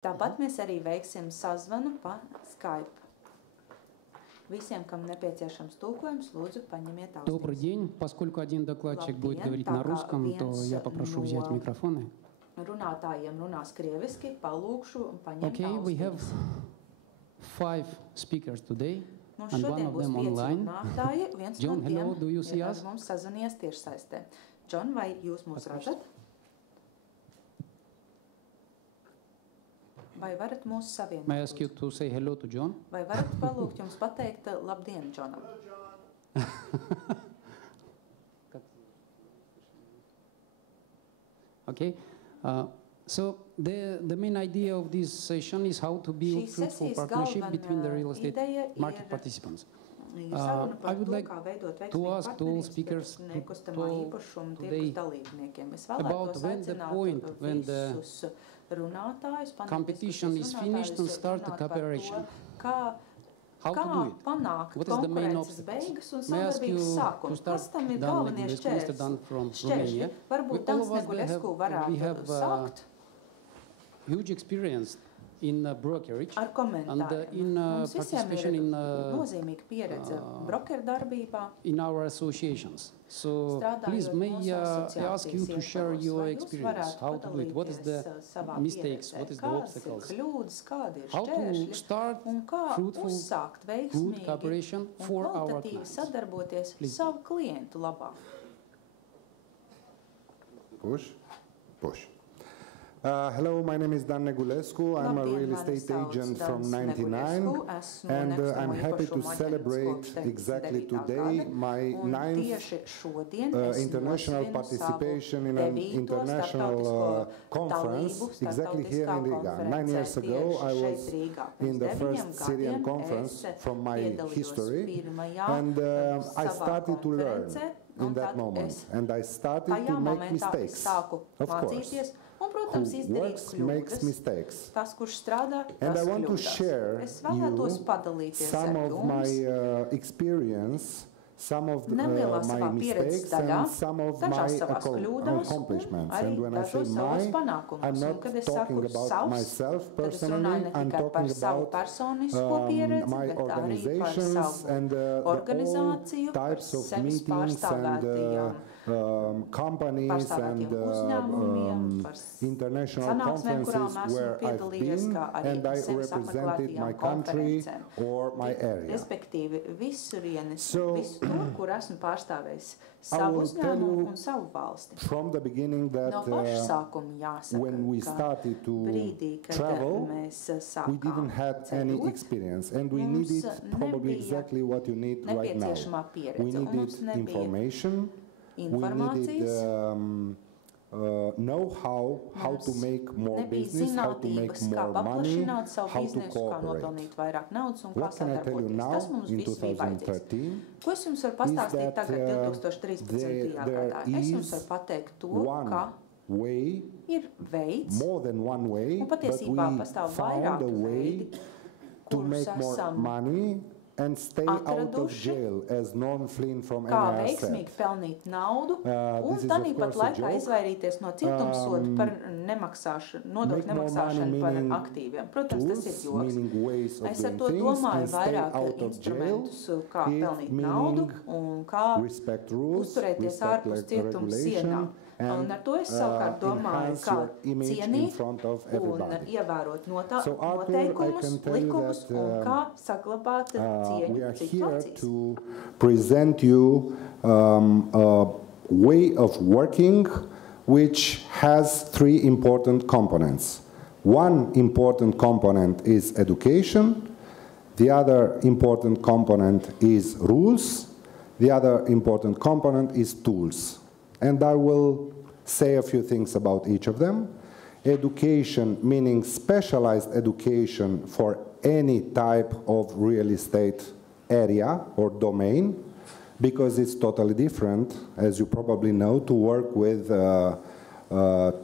Tāpat mēs arī veiksim sazvanu pa Skype. Visiem, kam неpieciešams tulkojums, lūdzu, paņemiet austiņas. Добрый день. Поскольку один докладчик будет говорить на русском, то я попрошу взять микрофоны. Runātājiem runās krieviski, palūkšu paņemt Okay, we have austiņas. 5 speakers today, Mums and one šodien of būs them 5 online. runātāji. Viens John, no tiem hello, do you see ar us? mums sazvanies tiešsaistē. John, vai jūs mūs redzat? Vai varat mūs savienot? May I ask you to say hello to John? Vai varat palūgt jums pateikt labdien, Johnam? Okay. So the main idea of this session is how to build Šīs fruitful sesijas partnership between the galvenā real estate ideja market ir participants. saruna par I would to, like kā veidot to veiksmīgu ask to all partnerības speakers starp to nekustamā talk īpašuma today tirgus dalībniekiem. Es about vēlētos when the aicināt point when the visus runātājus, competition is finished and start the cooperation. How to do it? Panākt What is the main konkurences obstacles? beigas un May I ask you sadarbības to sākumu. start Kas tam ir Dan galvenie Negulescu, Mr. Dan from šķēršļi? Romania? Varbūt All Dans of us Negulescu we varētu have sākt huge experience in brokerage ar and komentāriem. in Mums visiem participation ir in nozīmīga pieredze brokeru darbībā. in our associations. So Strādājot please, may mūsu I ask you to asociācijas share ietvaros, your vai jūs experience, varētu how to do it, what is the padalīties savā mistakes, pieredzē? what is the Kādas obstacles, ir kļūdas, kādi ir how to šķēršļi start un kā fruitful, uzsākt good veiksmīgi cooperation un for our kvalitatīvi clients. sadarboties Please. savu klientu labā. Push. Hello, my name is Dan Negulescu. I'm a Labdien, real mani estate sauc agent Dans from '99, Negulescu. Esmu and I'm nekustamo happy to īpašumu celebrate aģents kopš exactly 99. today gada. my Un 9th tieši šodien es international nosvinu participation savu in an 9. international starptautisko conference dalību exactly here in starptautiskā Riga. 9 konferencē years ago, tieši I šeit was Rīgā. in the Pirms first 9 Syrian gadiem conference es from my piedalījos history, pirmajā, and I savā started to learn konferencē, in un that tad moment, es and I started tajā to make momentā mistakes, sāku of course. mācīties un, protams, Who izdarīt works makes kļūdas. mistakes. Tas, kurš strādā, And tas I want to kļūdās. share Es vēlētos you padalīties some ar of my jums experience, some of nelielā my savā pieredzes mistakes daļā, and some of my dažās savās kļūdās accomplishments. un arī And when I say dažos savos my, panākumus. I'm Un, not kad es talking saku about savs, myself tad es runāju personally, ne I'm tikai par talking savu about personisko pieredzi, my bet arī par organizations savu and all organizāciju, par types of sevis meetings and pārstāvētajām companies and pārstāvētiem uzņēmumiem, par international sanāksmēm, kurām conferences esmu where I've piedalījies, been, kā arī and I sevis represented my apmeklētajām country konferencēm. or my area. Respektīvi, visurienes, So, visu to, kur esmu pārstāvējis I savu will tell uzņēmumu you un savu valsti. from the beginning that No paša sākuma jāsaka, when we ka started to brīdī, kad travel, mēs we sākām didn't have any ceļot, experience, and we mums needed probably nebija exactly what you need right now. nepieciešamā We pieredze, un needed mums nebija information, we needed informācijas, know-how, how to make more nebija business, how to make zinātības, kā more money, paplašināt savu how to biznesu, kā cooperate. nopelnīt vairāk naudas un kā What can I tell you sadarboties. now Tas mums in viss bija vajadzīgs. 2013? Ko es jums varu pastāstīt that, tagad 2013. there gadā? Es jums varu is pateikt to, one ka way, ir veids, more than one way, un but patiesībā we pastāv found vairāki a way veidi, to kurus make more esam money and stay out of atraduši, jail as Norm Flynn from kā NAR said. veiksmīgi pelnīt naudu, un This is of tanīpat course a laikā joke. izvairīties no cietumsoda par nodokļu Make more nemaksāšanu money par meaning aktīviem. Protams, tas ir tools, joks. meaning ways of Es ar doing to things domāju and stay vairāk out of jail, instrumentus, kā it pelnīt naudu meaning un kā respect rules, uzturēties respect ārpus cietuma sienām. regulation, Un ar to es savukārt domāju, enhance kā your image in cienīt front of un everybody. ievērot So, Arthur, I noteikumus, can tell you likumus that, un kā saglabāt we cieņu are citu here acīs. to present you a way of working which has 3 important components. One important component is education, the other important component is rules, the other important component is tools. And I will say a few things about each of them. Education, meaning specialized education for any type of real estate area or domain, because it's totally different, as you probably know, to work with 2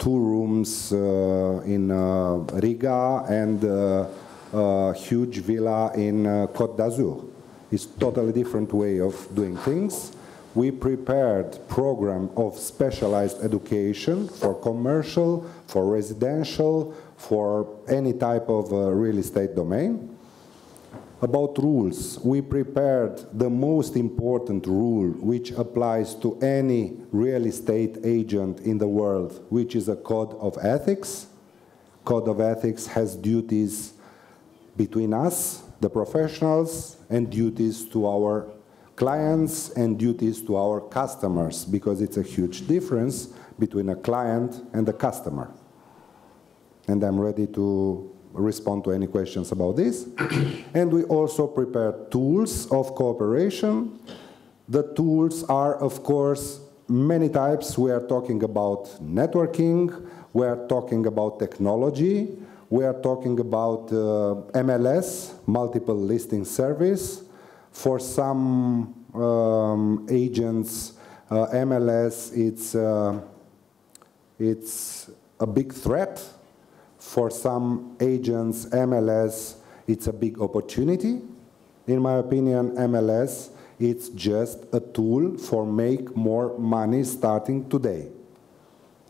rooms in Riga and a huge villa in Côte d'Azur. It's totally different way of doing things. we prepared program of specialized education for commercial, for residential, for any type of real estate domain. About rules, we prepared the most important rule which applies to any real estate agent in the world, which is a code of ethics. Code of ethics has duties between us, the professionals, and duties to our clients and duties to our customers, because it's a huge difference between a client and a customer. And I'm ready to respond to any questions about this. And we also prepare tools of cooperation. The tools are, of course, many types. We are talking about networking, we are talking about technology, we are talking about MLS, multiple listing service. For some agents, MLS, it's a big threat. For some agents, MLS, it's a big opportunity. In my opinion, MLS, it's just a tool for make more money starting today.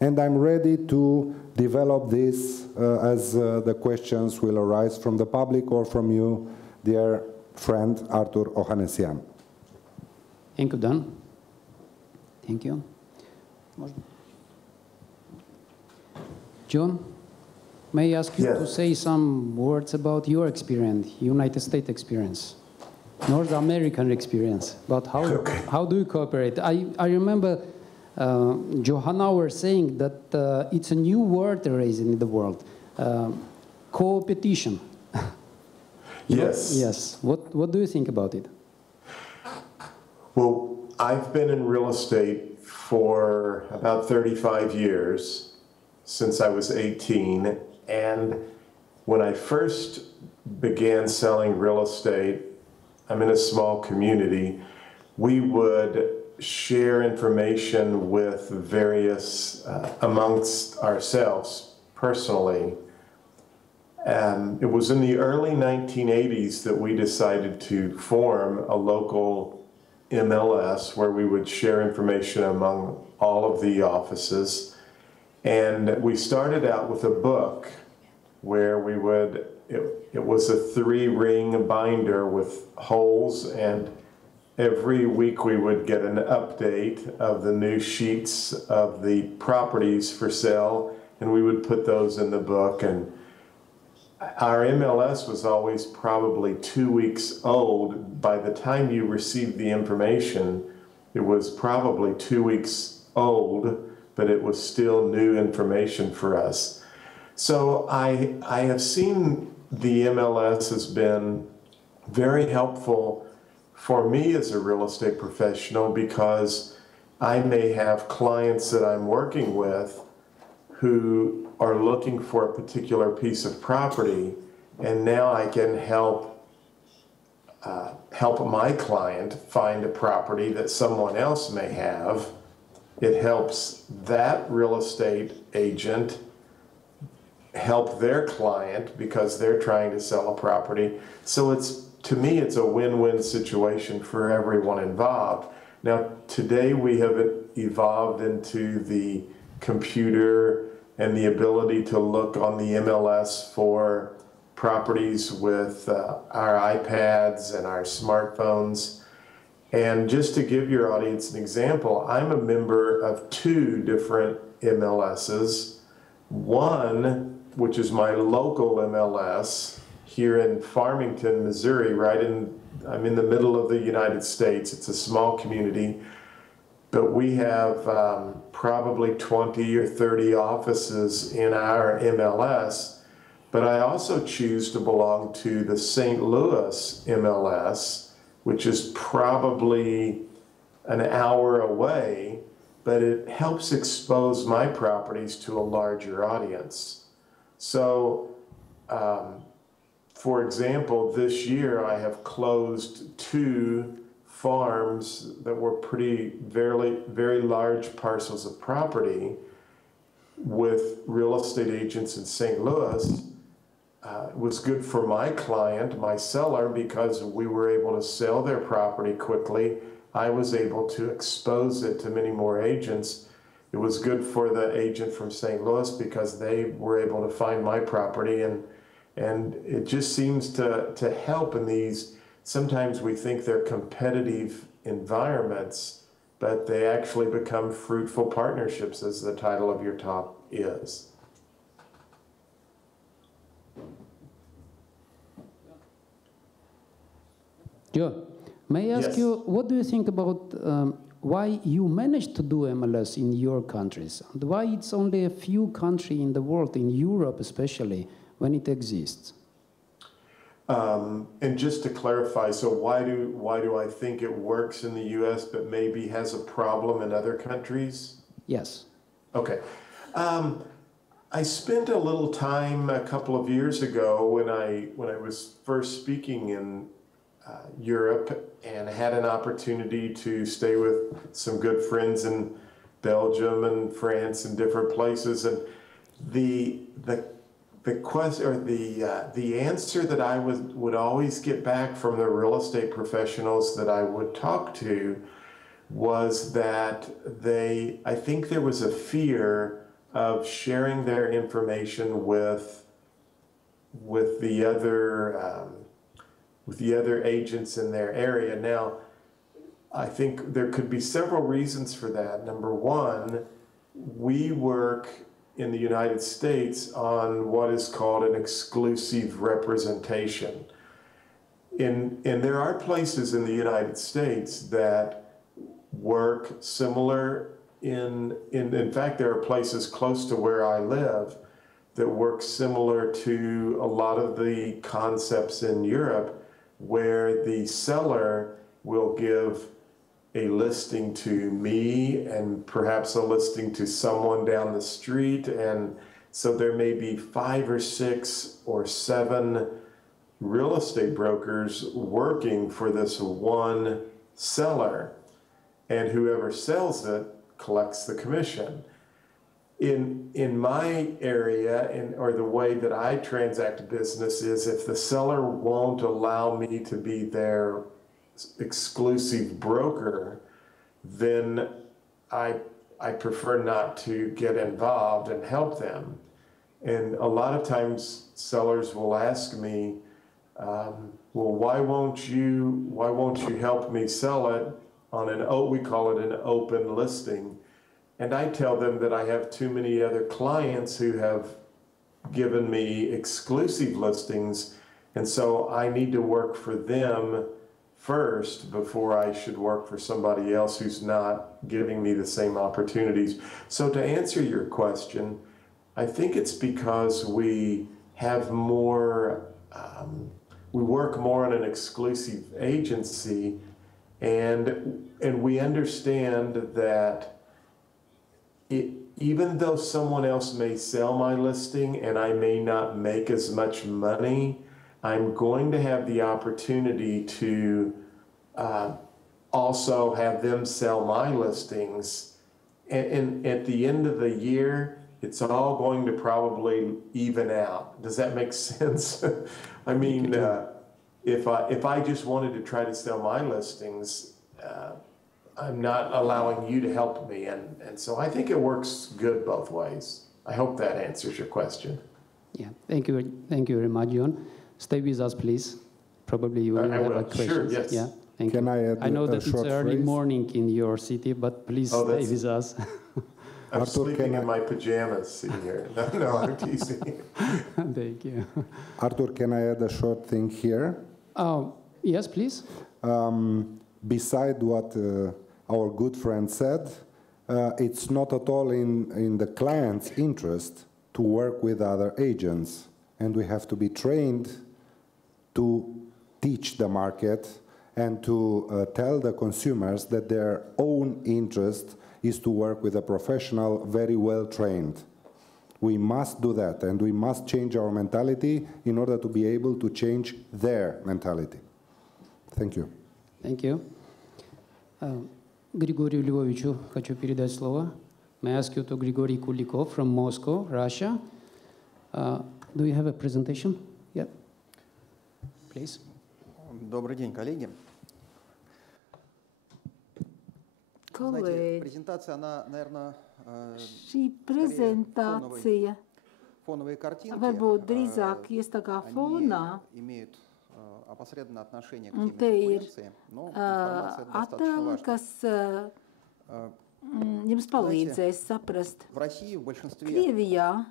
And I'm ready to develop this as the questions will arise from the public or from you, dear friend Artur Ohanessian. Thank you, Dan. Thank you. John, may I ask you to say some words about your experience, United States experience, North American experience, about how do you cooperate? I remember Johanna was saying that it's a new word raised in the world, co-petition. Yes. Yes. What do you think about it? Well, I've been in real estate for about 35 years, since I was 18. And when I first began selling real estate, I'm in a small community, we would share information with various, amongst ourselves personally. It was in the early 1980s that we decided to form a local MLS where we would share information among all of the offices. And we started out with a book where we would, it was a 3-ring binder with holes, and every week we would get an update of the new sheets of the properties for sale, and we would put those in the book. And our MLS was always probably 2 weeks old. By the time you received the information, it was probably 2 weeks old, but it was still new information for us. So I have seen the MLS has been very helpful for me as a real estate professional, because I may have clients that I'm working with who are looking for a particular piece of property, and now I can help my client find a property that someone else may have. It helps that real estate agent help their client because they're trying to sell a property. So to me, it's a win-win situation for everyone involved. Now, today we have evolved into the computer and the ability to look on the MLS for properties with our iPads and our smartphones. And just to give your audience an example, I'm a member of 2 different MLSs. One, which is my local MLS here in Farmington, Missouri, I'm in the middle of the United States. It's a small community, but we have probably 20 or 30 offices in our MLS. But I also choose to belong to the St. Louis MLS, which is probably an hour away, but it helps expose my properties to a larger audience. So, for example, this year I have closed 2 farms that were very large parcels of property with real estate agents in St. Louis. It was good for my client, my seller, because we were able to sell their property quickly. I was able to expose it to many more agents. It was good for the agent from St. Louis because they were able to find my property, and it just seems to help in these. Sometimes we think they're competitive environments, but they actually become fruitful partnerships, as the title of your talk is. Joe, may I ask Yes. you, what do you think about why you managed to do MLS in your countries? And why it's only a few countries in the world, in Europe especially, when it exists? And just to clarify, so why do I think it works in the U.S. but maybe has a problem in other countries? Yes. Okay. I spent a little time a couple of years ago when I was first speaking in Europe, and had an opportunity to stay with some good friends in Belgium and France and different places, and the question, or the answer that I would always get back from the real estate professionals that I would talk to was that I think there was a fear of sharing their information with the other agents in their area. Now, I think there could be several reasons for that. Number one, we work in the United States on what is called an exclusive representation. And there are places in the United States that work similar in fact, there are places close to where I live that work similar to a lot of the concepts in Europe, where the seller will give a listing to me and perhaps a listing to someone down the street. And so there may be 5 or 6 or 7 real estate brokers working for this one seller, and whoever sells it collects the commission. In my area, or the way that I transact business, is if the seller won't allow me to be their exclusive broker, then I prefer not to get involved and help them. And a lot of times sellers will ask me, well, why won't you help me sell it on we call it an open listing? And I tell them that I have too many other clients who have given me exclusive listings, and so I need to work for them first before I should work for somebody else who's not giving me the same opportunities. So to answer your question, I think it's because we have more, we work more on an exclusive agency, and we understand that even though someone else may sell my listing and I may not make as much money, I'm going to have the opportunity to also have them sell my listings. And at the end of the year, it's all going to probably even out. Does that make sense? I mean, if I just wanted to try to sell my listings, I'm not allowing you to help me. And so I think it works good both ways. I hope that answers your question. Yeah, thank you very much, John. Stay with us, please. Probably you will have a question. Sure, yes. Yeah, thank Can you. I add I know a that it's short early phrase? morning in your city, but please stay with us. I'm Arthur, sleeping can in I- my pajamas sitting here. No, I'm teasing. Thank you. Arthur, can I add a short thing here? Yes, please. Beside what our good friend said, it's not at all in the client's interest to work with other agents, and we have to be trained to teach the market and to tell the consumers that their own interest is to work with a professional, very well trained. We must do that, and we must change our mentality in order to be able to change their mentality. Thank you. Thank you. Григорию Львовичу хочу передать слово. May I ask you to Grigory Kulikov from Moscow, Russia. Do you have a presentation? Yeah. Please. Добрый день, коллеги. Знаете, Kolēģi, презентация, она, наверное, šī prezentācija фоновые картинки, varbūt drīzāk ies tā kā они fonā. имеют опосредованное отношение к Un теме te ir конкуренции, но информация достаточно attēli, важна. kas jums palīdzēs saprast. В России в большинстве Krievijā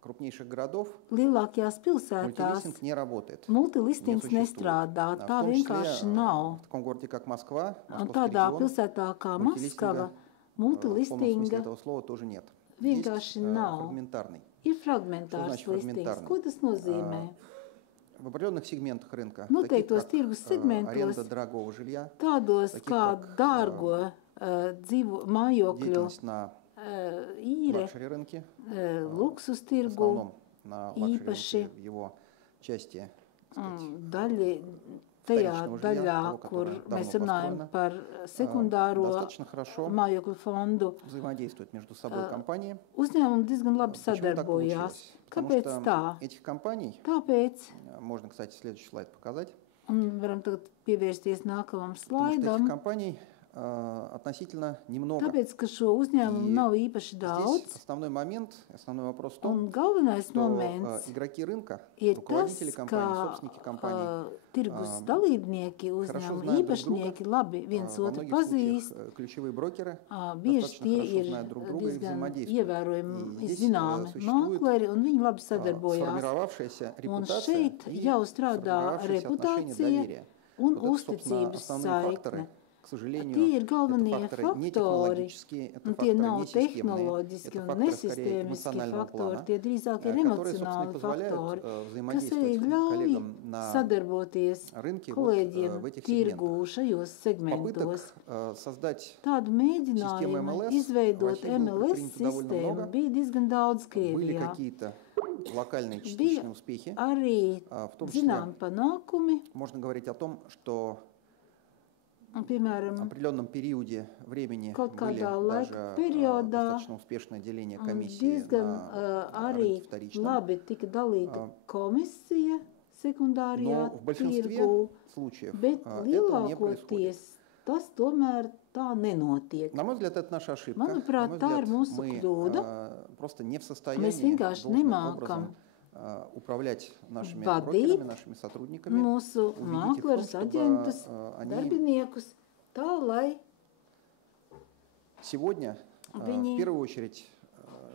крупнейших городов lielākajās pilsētās мультилистинг не работает. multilistings Не существует. nestrādā, В tā том vienkārši числе nav. в таком городе, как Москва, Un Московский tādā регион, pilsētā kā мультилистинга Maskava в полном смысле multilistinga этого слова тоже нет. vienkārši Есть nav. фрагментарный. Ir Что fragmentārs значит listings. fragmentarный? Ko tas nozīmē? В определенных сегментах рынка, таких Noteiktos как tirgus segmentos, аренда дорогого жилья, tādos таких kā как dārgo dzīvo mājokļu деятельность на īre, лакшери рынке, luksus в tirgu, основном на īpaši лакшери рынке в его части, так сказать, daļi, tajā вторичного жилья, daļā, того, kur которое давно mēs runājam построено, par sekundāro достаточно хорошо mājokļu fondu. взаимодействуют между собой компании. Uzņēmumi diezgan labi Почему так sadarbojās. получилось? Потому Kāpēc что tā? этих компаний, Tāpēc, можно, кстати, следующий слайд показать, un varam tagad pievērsties nākamam потому что этих slaidam, компаний относительно немного. tāpēc, ka šo uzņēmumu И nav īpaši Здесь daudz, основной момент, основной вопрос в том, un galvenais что moments игроки рынка, ir tas, руководители компаний, ka собственники компаний tirgus dalībnieki, хорошо uzņēmumi знают друг īpašnieki друга, labi viens во otru многих pazīst. случаях ключевые брокеры Bieži достаточно tie хорошо ir знают друг друга и diezgan взаимодействуют. ievērojami И здесь zināmi существует mākleri, un viņi labi sadarbojās. сформировавшаяся Un репутация šeit и jau strādā сформировавшееся отношение reputācija доверия. un Вот это, собственно, uzticības основные факторы. saikne. К сожалению, Tie ir это galvenie факторы не faktori, технологические, это un tie факторы nav не системные, tehnoloģiski это un факторы скорее nesistēmiski эмоционального faktori, плана, tie drīzāk ir которые, собственно, и emocionāli позволяют faktori, kas взаимодействовать arī ļauj коллегам на sadarboties рынке kolēģiem в этих tirgu сегментах. šajos segmentos. Попыток создать Tādu mēģinājumu MLS izveidot в России было MLS предпринято довольно sistēmu много. bija diezgan daudz были Krievijā. какие-то локальные Bija частичные успехи. arī В том числе zinām panākumi, можно говорить о том, что un, в piemēram, определенном периоде времени Kaut были kādā laika даже periodā достаточно успешное деление комиссии diezgan на arī рынке вторичном. labi tika dalīta komisija sekundārajā Но в большинстве tirgu, случаев bet этого не происходит. lielākoties tas tomēr tā nenotiek. На мой взгляд, это наша ошибка. Manuprāt, На мой tā ir взгляд, mūsu мы kļūda. просто не в Mēs состоянии vienkārši должным nemākam образом управлять нашими vadīt брокерами, нашими сотрудниками, mūsu увидеть их в том, māklerus, чтобы aģentus, они darbiniekus, tā lai сегодня в Viņi первую очередь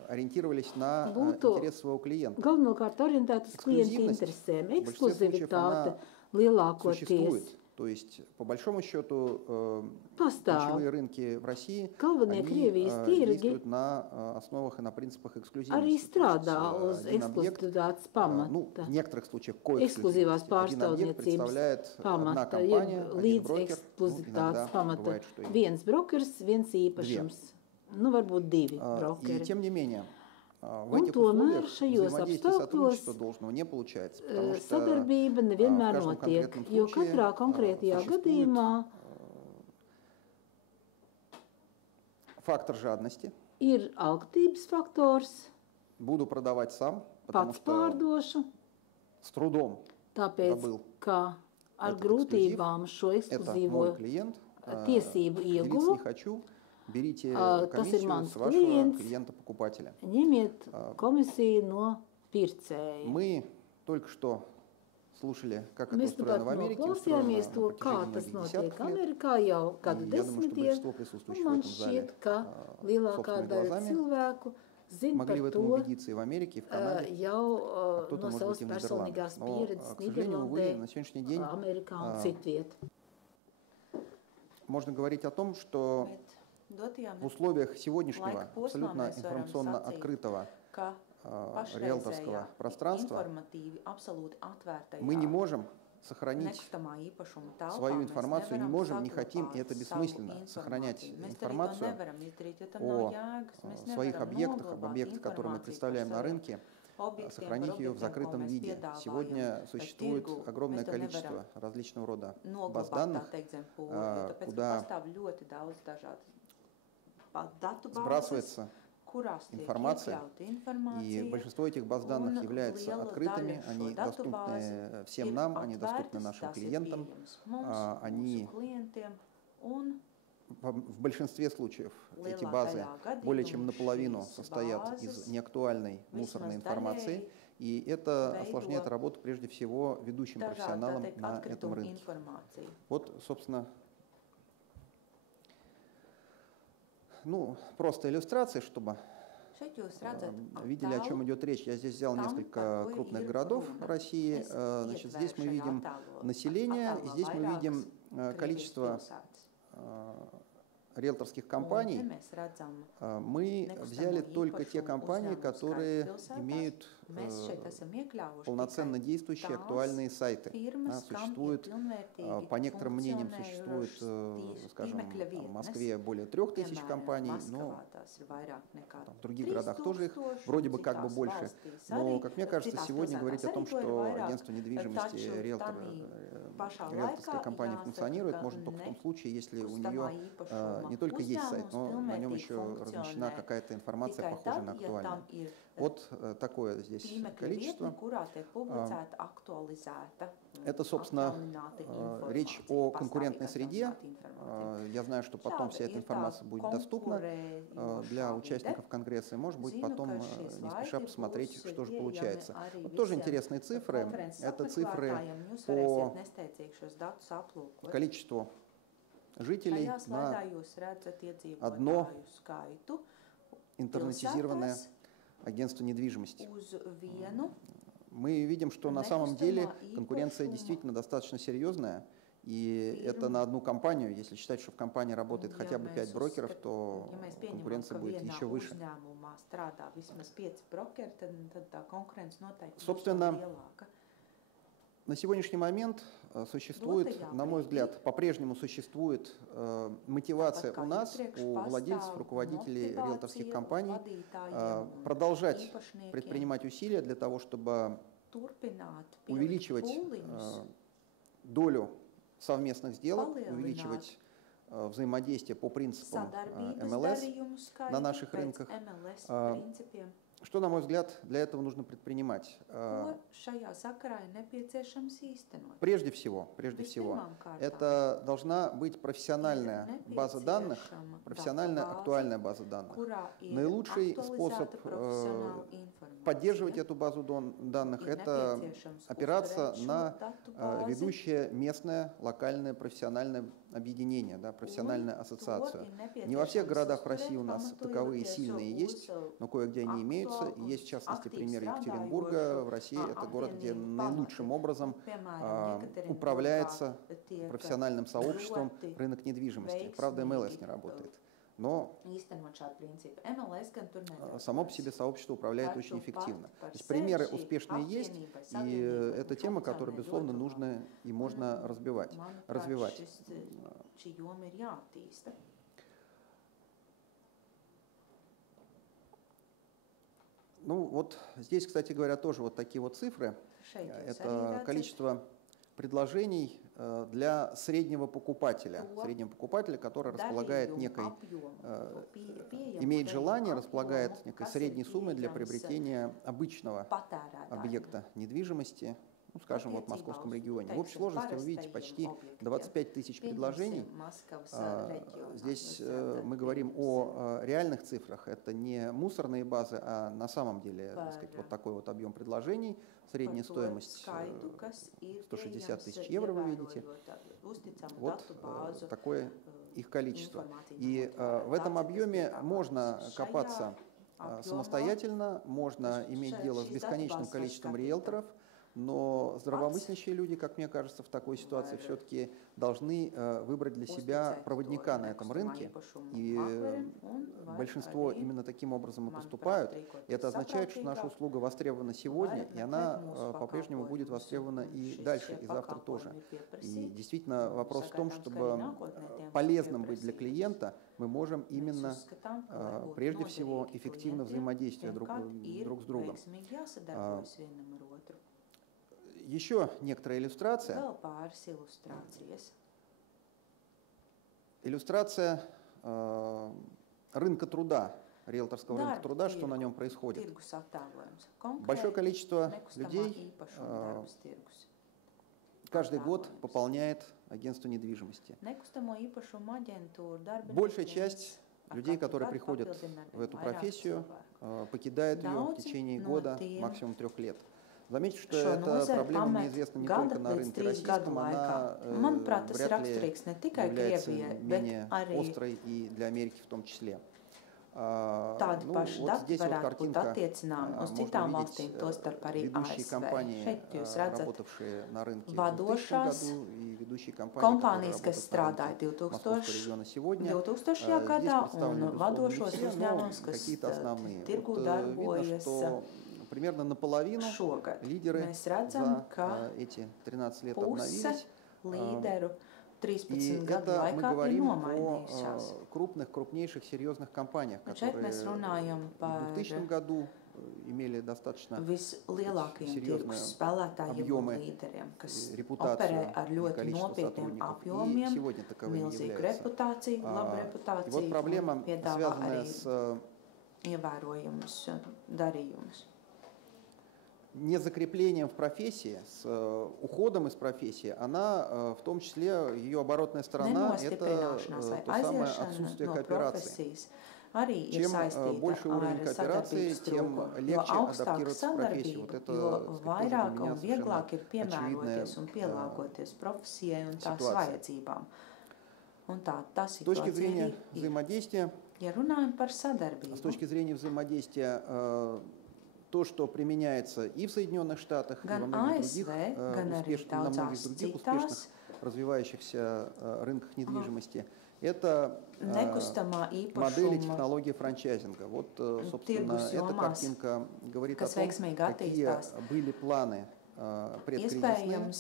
ориентировались на būtu интерес своего клиента. galvenokārt orientēti uz klienta Эксклюзивность interesēm. в большинстве случаев Ekskluzivitāte она lielākoties существует. То есть, по большому счету, pastāv. ключевые рынки в России, Galvenie они Krievijas tirgi действуют на основах и на принципах эксклюзивности. arī strādā То есть, uz один объект, ekskluzivitātes ну, pamata. в некоторых случаях Ekskluzīvās коэксклюзивности. Один объект pārstāvniecības представляет одна pamata, компания, jeb один līdz брокер. Ну, ekskluzivitātes иногда pamata. бывает, что и Viens brokers, viens īpašums. Nu, varbūt divi И brokeri. тем не менее, в Un этих tomēr условиях šajos взаимодействие apstākļos сотрудничества должного не получается, потому что sadarbība nevienmēr в каждом notiek, конкретном jo случае katrā konkrētajā существует gadījumā фактор жадности. ir alktības faktors, Буду продавать сам, потому pats что pārdošu, с трудом tāpēc, Dabūl. ka ar Этот grūtībām šo это мой ekskluzīvo клиент, tiesību делиться не ieguvu, хочу, берите tas ir комиссию mans с вашего klients. клиента-покупателя. ņemiet komisiju no pircēja. Мы только что слушали, как это Mēs устроено pat в Америке, устроено noklausījāmies на to, kā протяжении tas многих notiek десятков лет. Amerikā jau gadu И я думаю, что desmitiem, большинство un присутствующих в man этом зале šķiet, ka lielākā собственными daļa глазами cilvēku zina могли в par этом to убедиться и в Америке, и в Канаде, jau кто-то, no может savas быть, и в Нидерландах. personīgās Но, pieredzes к сожалению, увы, Nīderlandē, на сегодняшний день Amerikā un citviet. можно говорить о том, что Bet dotajā в условиях сегодняшнего laika posmā абсолютно mēs varam информационно sacīt, открытого ka риэлторского пространства informatīvi, absolūti atvērtajā мы не можем сохранить nekustamā īpašuma telpā свою mēs информацию, не nevaram можем, не хотим, и saglabāt это savu бессмысленно, сохранять informāciju. Mēs arī to информацию nevaram izdarīt, jo tam о nav jēgas. Mēs своих nevaram объектах, об noglabāt объектах, которые мы informāciju представляем par на saviem рынке, objektiem, сохранить par ее в objektiem, ko закрытом mēs виде. piedāvājam Сегодня существует tirgu. огромное Mēs to количество nevaram различного рода баз noglabāt, tā данных, teikt, zem pūļa, jo tāpēc, ka куда pastāv ļoti daudz dažādas datu bāzes, сбрасывается kurās tiek информация, iekļauta и informācija. большинство этих баз данных Un являются liela открытыми, daļa они šo datu доступны bāzi всем ir нам, они доступны atvērtas, нашим tās ir клиентам, pieejamas mums, они mūsu klientiem, un В большинстве случаев эти Lielākajā базы более чем gadījumā наполовину šīs состоят из bāzes неактуальной мусорной информации, и это осложняет работу прежде всего ведущим профессионалам на этом рынке. Вот, собственно, ну, просто иллюстрации, чтобы видели, о чем идет речь. Я здесь взял несколько крупных городов России. Значит, здесь мы видим население, и здесь мы видим количество риэлторских компаний. Мы взяли только те компании, которые имеют полноценно действующие актуальные сайты. Существует, по некоторым мнениям, существует, скажем, в Москве более 3000 компаний, но в других городах тоже их вроде бы как бы больше. Но, как мне кажется, сегодня говорить о том, что агентство недвижимости, риэлторская компания функционирует, можно только в том случае, если у нее не только есть сайт, но на нем еще размещена какая-то информация, похожая на актуальную. Вот такое здесь количество. Это, собственно, речь о конкурентной среде. Я знаю, что потом вся эта информация будет доступна для участников Конгресса, и, может быть, потом не спеша посмотреть, что же получается. Вот тоже интересные цифры. Это цифры по количеству жителей на одно интернетизированное агентство недвижимости. Мы видим, что на самом деле конкуренция действительно достаточно серьезная, и это на одну компанию. Если считать, что в компании работает хотя бы 5 брокеров, то конкуренция будет еще выше. Собственно, на сегодняшний момент существует, на мой взгляд, по-прежнему существует мотивация у нас, у владельцев, руководителей риэлторских компаний, продолжать предпринимать усилия для того, чтобы увеличивать долю совместных сделок, увеличивать взаимодействие по принципам МЛС на наших рынках. Что, на мой взгляд, для этого нужно предпринимать? Прежде всего, это должна быть профессиональная база данных, профессиональная актуальная база данных. Наилучший способ поддерживать эту базу данных – это опираться на ведущее местное, локальное профессиональное объединение, да, профессиональную ассоциацию. Не во всех городах России у нас таковые сильные есть, но кое-где они имеются. И есть, в частности, пример Екатеринбурга. В России это город, где наилучшим образом управляется профессиональным сообществом рынок недвижимости. Правда, МЛС не работает. Но само по себе сообщество управляет очень эффективно. То есть примеры успешные есть, и это тема, которую, безусловно, нужно и можно развивать. Ну вот здесь, кстати говоря, тоже вот такие вот цифры. Это количество предложений для среднего покупателя, который располагает некой, имеет желание, располагает некой средней суммой для приобретения обычного объекта недвижимости, ну, скажем, вот в московском регионе. В общей сложности вы видите почти 25 тысяч предложений. Здесь мы говорим о реальных цифрах. Это не мусорные базы, а на самом деле, так сказать, вот такой вот объем предложений. Средняя стоимость 160 тысяч евро, вы видите. Вот такое их количество. И в этом объеме можно копаться самостоятельно, можно иметь дело с бесконечным количеством риэлторов, но здравомыслящие люди, как мне кажется, в такой ситуации все-таки должны выбрать для себя проводника на этом рынке. И большинство именно таким образом и поступают. И это означает, что наша услуга востребована сегодня, и она по-прежнему будет востребована и дальше, и завтра тоже. И действительно вопрос в том, чтобы полезным быть для клиента, мы можем именно, прежде всего, эффективно взаимодействовать друг с другом. Еще некоторая иллюстрация. Иллюстрация рынка труда, риэлторского рынка труда, что на нем происходит. Большое количество людей, каждый год пополняет агентство недвижимости. Большая часть людей, которые приходят в эту профессию, покидают ее в течение года, максимум 3 лет. Заметьте, что эта проблема мне известна не только на рынке российском, она вряд ли является менее острой и для Америки в том числе. Tādi paši dati varētu būt attiecinām uz citām valstīm, tostarp arī ASV. Šeit jūs redzat vadošās kompānijas, kas strādāja 2000. Gadā un vadošos uzņēmumus, kas tirgū darbojas примерно наполовину лидеры за эти 13 лет обновились. И это мы говорим о крупнейших, серьезных компаниях, которые в 2000 году имели достаточно серьезные объемы, репутацию и количество сотрудников. И сегодня таковыми являются. И вот проблема, связанная с незакреплением в профессии, с уходом из профессии, она, в том числе, ее оборотная сторона, это то самое отсутствие кооперации. Чем больше уровень кооперации, тем легче адаптироваться в профессию. Вот это, для меня совершенно очевидная ситуация. С точки зрения взаимодействия, то, что применяется и в Соединенных Штатах, и во многих других успешных развивающихся рынках недвижимости, это модели технологии франчайзинга. Вот, собственно, эта картинка говорит о том, какие были планы предкризисные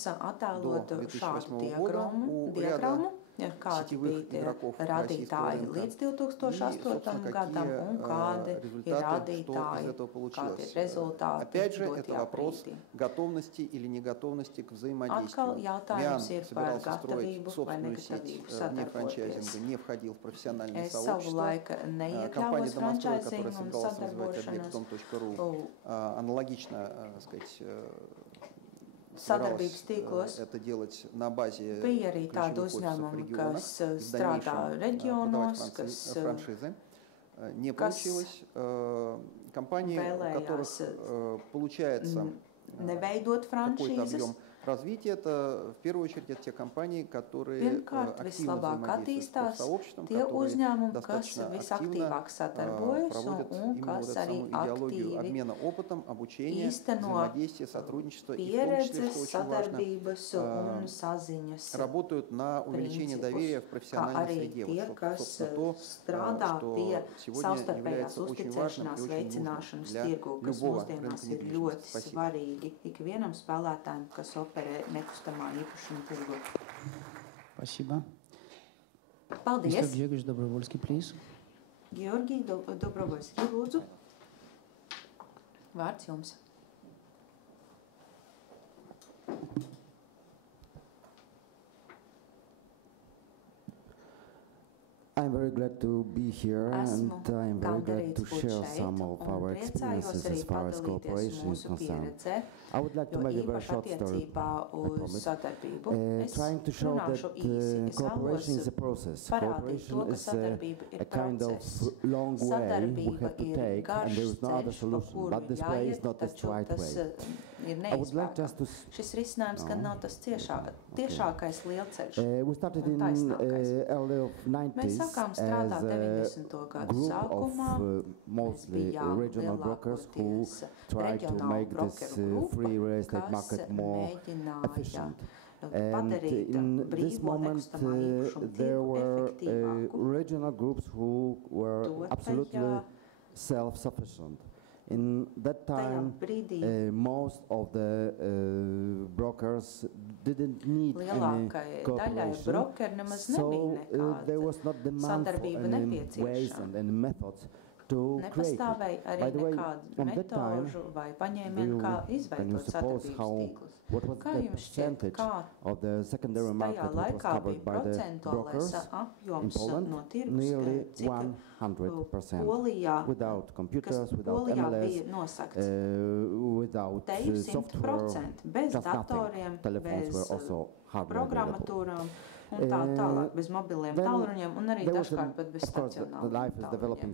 до 2008 года у ряда kādi bija radītāji līdz 2008. gadam un kādi ir radītāji, kādi ir rezultāti. Опять же, это вопрос готовности или неготовности к взаимодействию. МИАН собирался строить собственную сеть вне франчайзинга, не входил в профессиональное сообщество. Компания «Домострой», которая собиралась развивать объект.ру, аналогично, так сказать, sadarbības tīklos bija arī tādi uzņēmumi, kas strādā reģionos, vēlējās neveidot franšīzes. Развитие это в первую очередь это те компании, которые активно взаимодействуют с сообществом, которые достаточно активно проводят именно вот эту самую идеологию обмена опытом, обучения, взаимодействия, сотрудничества и в том числе, что очень важно, работают на увеличение доверия в профессиональной среде. Вот, собственно, то, что сегодня является очень важным и очень нужным для любого рынка недвижимости. Спасибо. Спасибо. Paldies. Mr. Grzegorz Dobrovolsky, please. Georgi Dobrovolsky, lūdzu. Vārds jums. I'm very glad to be here, and I'm very glad to share some of our experiences as far as cooperation is concerned. I would like to make a very short story, I promise. Trying to show that cooperation is a process. Cooperation is a kind of long way we have to take, and there is no other solution. But this way is not the right way. I would like just to... We started in early of 90s as a group of mostly regional brokers who try to make this free real estate market more efficient. And in this moment there were regional groups who were absolutely self-sufficient. In that time, most of the brokers didn't need any cooperation, so there was not demand for any ways and any methods Nepastāvēja arī nekādu metožu vai paņēmienu, kā izveidot sadarbības tīklus. Kā jums šķiet, kā tajā laikā bija procentuālais apjoms no tirgus, cik Polijā, kas Polijā bija nosakts? Te 100%, bez datoriem, bez programmatūrām un tā tālāk, bez mobiliem tālruņiem un arī dažkārt pat bez stacionāriem tālruņiem.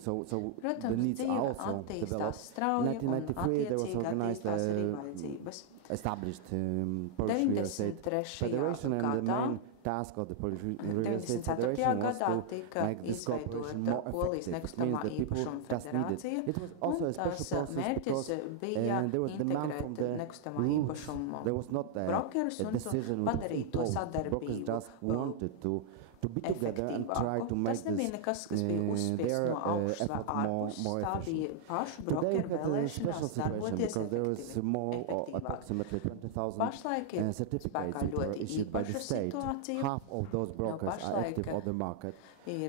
Protams, dzīve attīstās strauji un attiecīgi attīstās arī vajadzības. 93. gadā 94. gadā tika izveidota Polijas nekustamā īpašuma federācija, un tās mērķis bija integrēt nekustamā īpašuma brokerus un padarīt to sadarbību efektīvāku. Tas nebija nekas, kas bija uzspiests no augšas vai ārpuses. Tā bija pašu brokeru vēlēšanās darboties efektīvāk. Pašlaik ir spēkā ļoti īpaša situācija. Pašlaik ir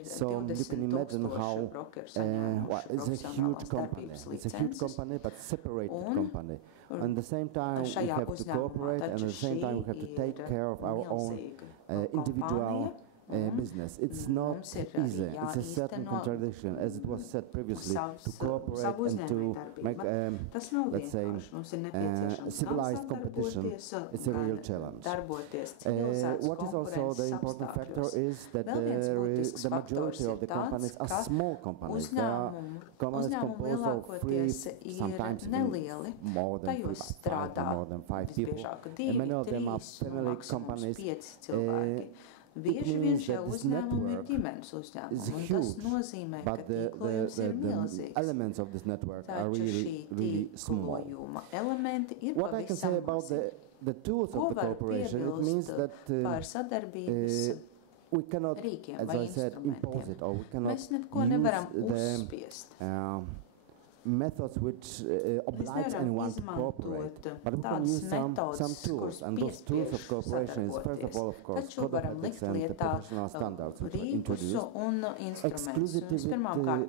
20,000 brokeru saņēmuši profesionālās darbības licences. Un šajā uzņēmumā taču šī ir milzīga kompānija. Business. It's not easy. It's a certain contradiction, as it was said previously, to cooperate and to make, let's say, civilized competition. It's a real challenge. What is also the important factor is that the majority of the companies are small companies. They are companies composed of 3, sometimes more than 5 people. And many of them are family companies. Bieži vien šie uzņēmumi ir ģimenes uzņēmumi, un tas nozīmē, ka tīklojums ir milzīgs. Taču šī tīklojuma elementi ir pavisam mazi. Ko var piebilst par sadarbības rīkiem vai instrumentiem? Mēs neko nevaram uzspiest. Methods which oblige anyone to cooperate, but we can use some tools, and those tools of cooperation is first of all, of course, code of ethics and the professional standards which were introduced. Exclusivity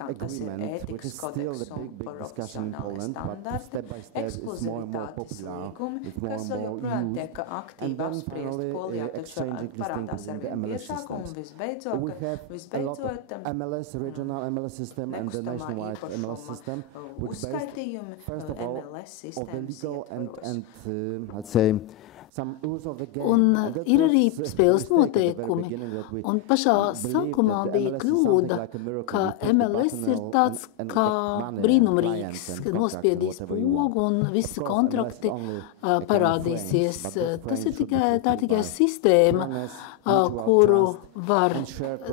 agreement, which is still the big discussion in Poland, but step by step is more and more popular, it's more and more used. And then finally, exchanging listings in the MLS systems. We have a lot of MLS, regional MLS system, and the nationwide MLS system, which based, first of all, of the legal and let's say, Un ir arī spēles noteikumi. Un pašā sākumā bija kļūda, ka MLS ir tāds kā brīnumrīks, kad nospiedīs pogu un visi kontrakti parādīsies. Tas ir tikai sistēma, kuru var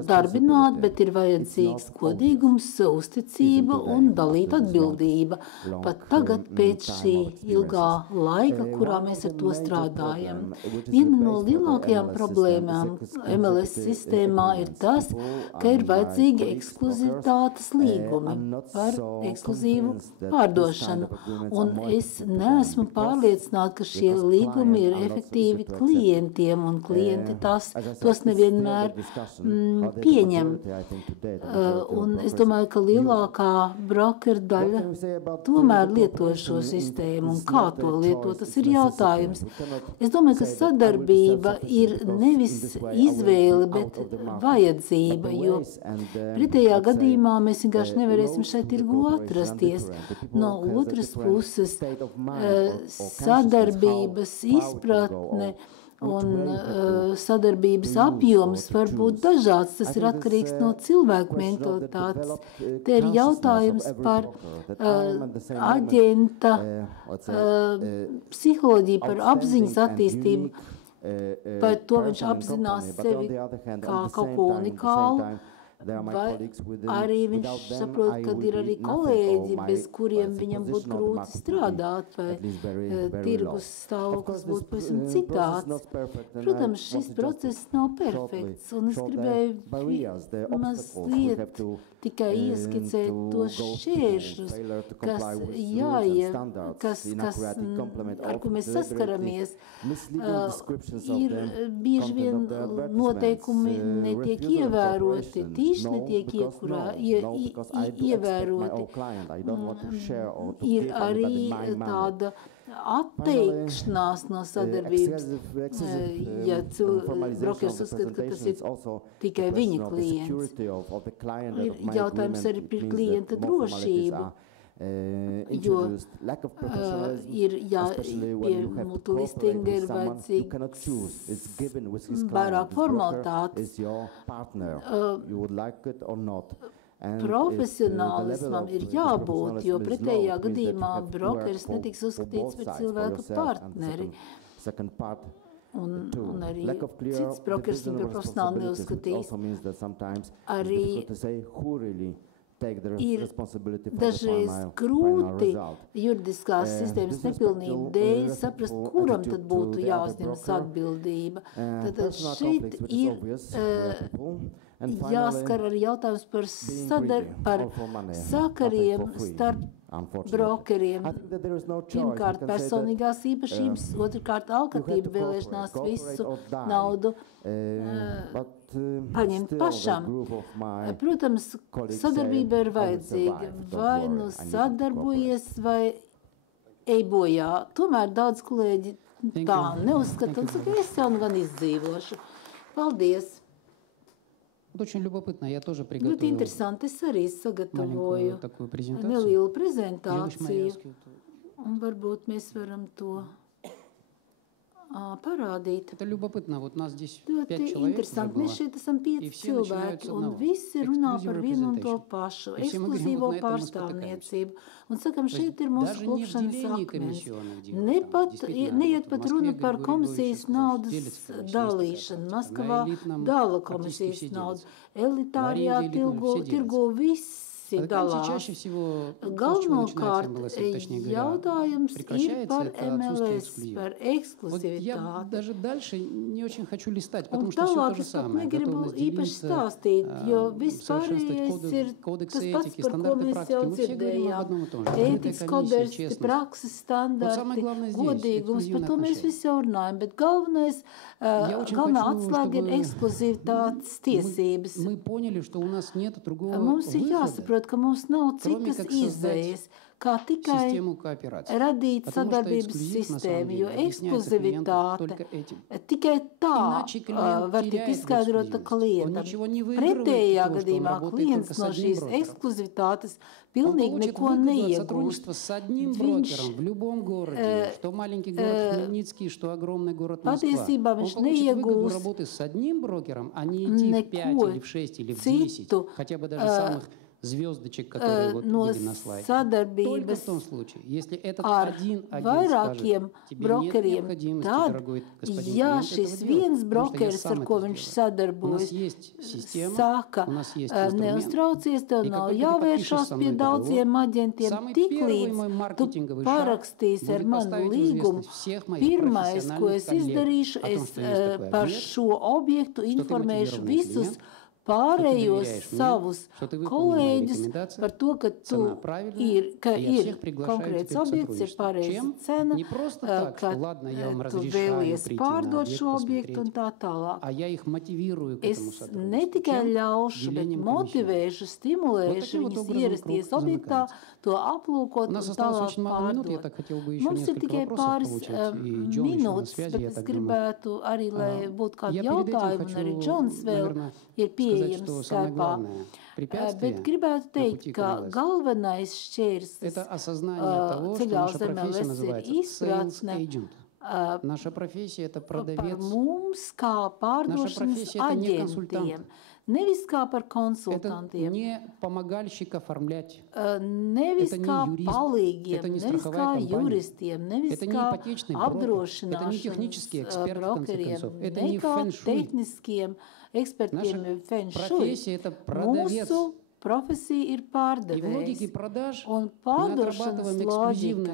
darbināt, bet ir vajadzīgs godīgums, uzticība un dalīta atbildība. Pat tagad pēc šī ilgā laika, kurā mēs ar to strādājam. Viena no lielākajām problēmām MLS sistēmā ir tas, ka ir vajadzīgi ekskluzivitātes līgumi par ekskluzīvu pārdošanu. Un es neesmu pārliecināta, ka šie līgumi ir efektīvi klientiem, un klienti tos nevienmēr pieņem. Un es domāju, ka lielākā brokeru daļa tomēr lieto šo sistēmu. Un kā to lieto, tas ir jautājums. Es domāju, ka sadarbība ir nevis izvēle, bet vajadzība, jo pretējā gadījumā mēs vienkārši nevarēsim šeit tirgu atrasties. No otras puses, sadarbības izpratne un sadarbības apjoms var būt dažāds. Tas ir atkarīgs no cilvēku mentalitātes. Te ir jautājums par aģenta psiholoģiju, par apziņas attīstību. Par to viņš apzinās sevi kā kaut ko unikālu. Vai arī viņš saprot, ka ir arī kolēģi, bez kuriem viņam būtu grūti strādāt, vai tirgus stāvoklis būtu pavisam citāds. Protams, šis process nav perfekts, un es gribēju mazliet tikai ieskicēt tos šķēršļus, ar ko mēs saskaramies. Ir bieži vien noteikumi netiek ievēroti mīšļi tiek ievēroti. Ir arī tāda atteikšanās no sadarbības, ja brokers uzskata, ka tas ir tikai viņa klients. Ir jautājums arī par klienta drošību. Jo ir pie multilistinga ir vajadzīgs vairāk formalitātes. Profesionālismam ir jābūt, jo pretējā gadījumā brokeris netiks uzskatīts par cilvēku partneri. Un arī cits brokeris viņu par profesionāli neuzskatīs. Arī ir dažreiz grūti juridiskās sistēmas nepilnību dēļ saprast, kuram tad būtu jāuzņemas atbildība. Tātad šeit ir jāskar arī jautājums par sakariem starp brokeriem. Pirmkārt, personīgās īpašības, otrkārt, alkatība vēlēšanās visu naudu paņemt pašam. Protams, sadarbība ir vajadzīga. Vai nu sadarbojies, vai ej bojā. Tomēr daudz kolēģi tā neuzskata un saka, es jau nu gan izdzīvošu. Paldies! Очень любопытно, я тоже приготовил. Ļoti interesanti, es arī sagatavoju nelielu prezentāciju. Un varbūt mēs varam to parādīt. Это любопытно, вот нас здесь 5 Ļoti человек interesanti, mēs šeit esam 5 cilvēki, un visi runā par vienu un to pašu, ekskluzīvo pārstāvniecību. Un sakam, šeit ir mūsu klupšanas akmens. Neiet pat runa par komisijas naudas dalīšanu. Maskavā dala komisijas naudu. Elitārijā tirgo visi dalās. Galvenokārt jautājums ir par MLS, par ekskluzivitāti. Un tālāk es pat negribu īpaši stāstīt, jo vispārējais ir tas pats, par ko mēs jau dzirdējām. Ētikas kodeksi, prakses standarti, godīgums, par to mēs visi jau runājam, bet galvenā atslēga ir ekskluzivitātes tiesības. Mums ir jāsaprot, ka mums nav citas izējas, kā tikai radīt sadarbības sistēmu, jo ekskluzivitāte tikai tā var tikt izskaidrota klientam. Pretējā gadījumā klients no šīs ekskluzivitātes pilnīgi neko neiegūst. Patiesībā viņš neiegūst neko no sadarbības ar vairākiem brokeriem. Tad, ja šis viens brokeris, ar ko viņš sadarbojas, saka, neuztraucies, tev nav jāvēršās pie daudziem aģentiem, tiklīdz tu parakstīsi ar manu līgumu, pirmais, ko es izdarīšu, es par šo objektu informēšu visus pārējos savus kolēģus par to, ka ir konkrēts objekts, ir pareiza cena, ka tu vēlies pārdot šo objektu un tā tālāk. Es ne tikai ļaušu, bet motivēšu, stimulēšu viņus ierasties objektā, to aplūkot un tālāk pārdot. Mums ir tikai pāris minūtes, bet es gribētu arī, lai būtu kādi jautājumi, un arī Džons vēl ir pieejams Skype'ā. Bet gribētu teikt, ka galvenais šķērslis ceļā uz MLS ir izpratne par mums kā pārdošanas aģentiem. Nevis kā par konsultantiem, nevis kā palīgiem, nevis kā juristiem, nevis kā apdrošināšanas brokeriem, ne kā tehniskiem ekspertiem feng shui. Mūsu profesija ir pārdevējs. Un pārdošanas loģika,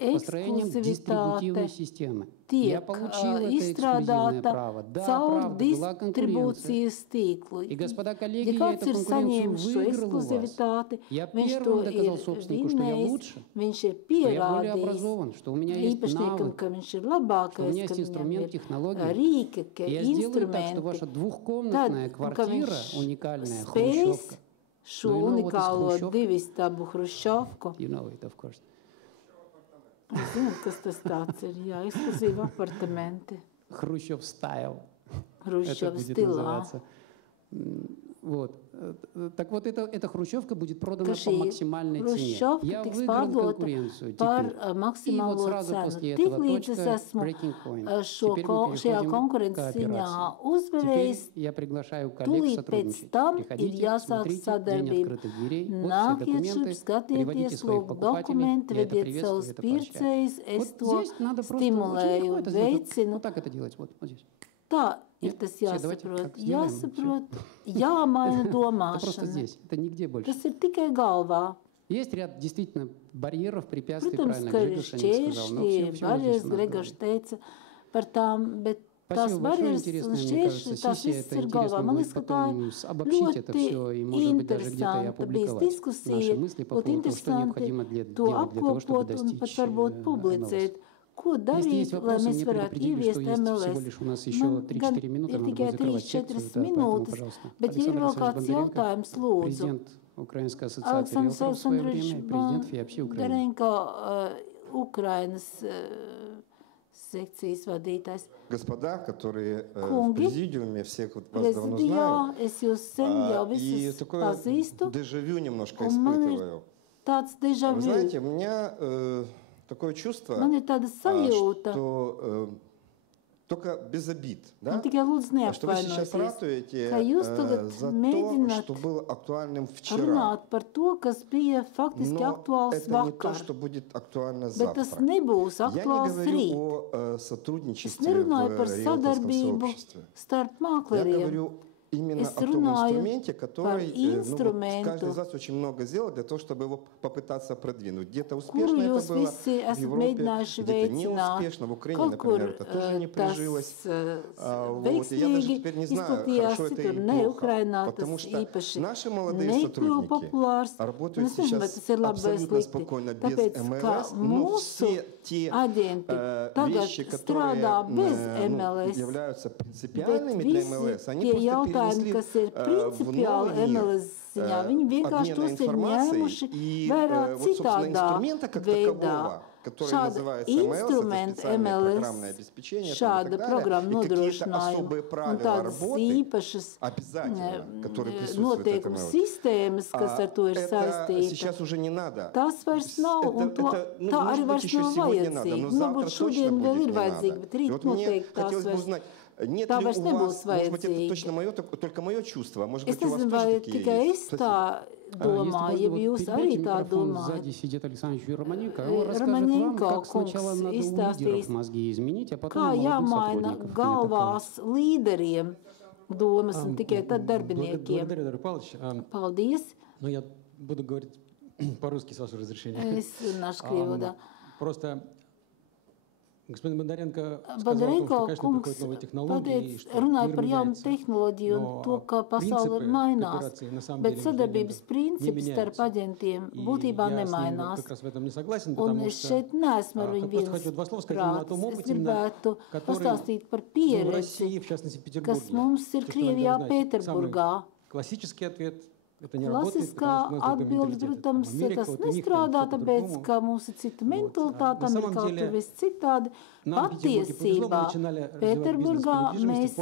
ekskluzivitāte tiek izstrādāta caur distribūcijas tīklu. Ja kāds ir saņēmis šo ekskluzivitāti, viņš to ir vinnējis, viņš ir pierādījis īpašniekam, ka viņš ir labākais, ka viņam ir rīki, ka instrumenti, tad, ka viņš spējas šo unikālo divistabu Hruščovku. Zinu, kas tas tāds ir, jā, ekskluzīvi apartamenti. Хрущев style. Хрущев стила. Вот. Так вот, эта хрущевка будет продана по максимальной цене. Я выиграл конкуренцию теперь. И вот сразу после этого точка breaking point. Теперь мы переходим к кооперации. Теперь я приглашаю коллег сотрудничать. Приходите, смотрите, день открытых дверей. Вот все документы, приводите своих покупателей. Я это приветствую, это поощряю. Вот здесь надо просто очень легко это сделать. Вот так это делать, вот здесь. Tā ir tas jāsaprot. Jāsaprot, jāmaina domāšana. Tas ir tikai galvā. Есть ряд действительно барьеров, препятствий, Protams, правильно ka ir Григорий сказал. šķēršļi, barjeras, Gregors teica par tām, bet tās barjeras un šķēršļi, tās viss ir galvā. Man liekas, ka tā ir ļoti interesanta bijis diskusija, būtu interesanti to apkopot un pat varbūt publicēt. Ko darīt, lai mēs varētu ieviest MLS? Man gan ir tikai 3-4 minūtes, bet ja ir vēl kāds jautājums, lūdzu. Aleksandrs Aleksandrovičs Bondarenko, Ukrainas секцijas vadītājs. Господа, которые в президиуме, всех вас давно знаю. Es jūs sen jau visus pazīstu. Дежавю немножко испытываю. Tāds дежавю. Вы знаете, у меня такое чувство, что только без обид, да? Что вы сейчас ратуете за то, что было актуальным вчера. Но это не то, что будет актуально завтра. Я не говорю о сотрудничестве в риэлторском сообществе. Я говорю именно о том инструменте, который каждый из вас очень много сделал для того, чтобы его попытаться продвинуть. Где-то успешно это было в Европе, где-то неуспешно. В Украине, например, это тоже не прижилось. Вот. И я даже теперь не знаю, хорошо это или плохо, потому что наши молодые сотрудники работают сейчас абсолютно спокойно, без МЛС, но все те вещи, которые являются принципиальными для МЛС, они просто jautājumi, kas ir principiāli MLS ziņā, viņi vienkārši tos ir ņēmuši vērā citādā veidā. Šāda instrumenta MLS, šāda programma nodrošinājuma un tādas īpašas noteikumu sistēmas, kas ar to ir saistīta. Tas vairs nav, un tā arī vairs nav vajadzīga. Varbūt šodien vēl ir vajadzīga, bet rīt noteikti tās vairs. Нет ли у вас, может быть, это точно мое, только мое чувство, может быть, у вас тоже такие есть? Domāju, ja jūs arī tā domājat. Romanenko kungs izstāstīs, kā jāmaina galvās līderiem domas un tikai tad darbiniekiem. Paldies. Es runāšu krievu, da. Господин Бондаренко kungs runāja par jaunu tehnoloģiju un to, kā pasaule mainās, bet sadarbības principi starp aģentiem būtībā nemainās. Un es šeit neesmu ar viņu viens prāts. Es gribētu pastāstīt par pieredzi, kas mums ir Krievijā Pēterburgā. Klasiskā atbilde, protams, tas nestrādā, tāpēc, ka mums ir cita mentalitāte, amerikāļi tur viss citādi. Patiesībā Pēterburgā mēs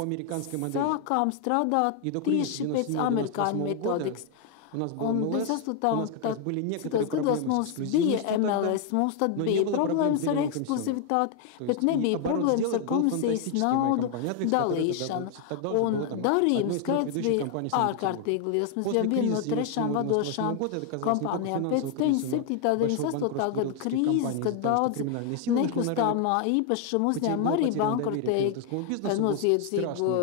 sākām strādāt tieši pēc amerikāņu metodikas. Un 28. gados mums bija MLS, mums tad bija problēmas ar ekskluzivitāti, bet nebija problēmas ar komisijas naudu dalīšanu. Un darījumu skaits bija ārkārtīgi liels. Mēs bijām viena no 3 vadošām kompānijām. Pēc 97. 98. gada krīzes, kad daudz nekustāmā īpašuma uzņēmuma arī bankrotēja noziedzību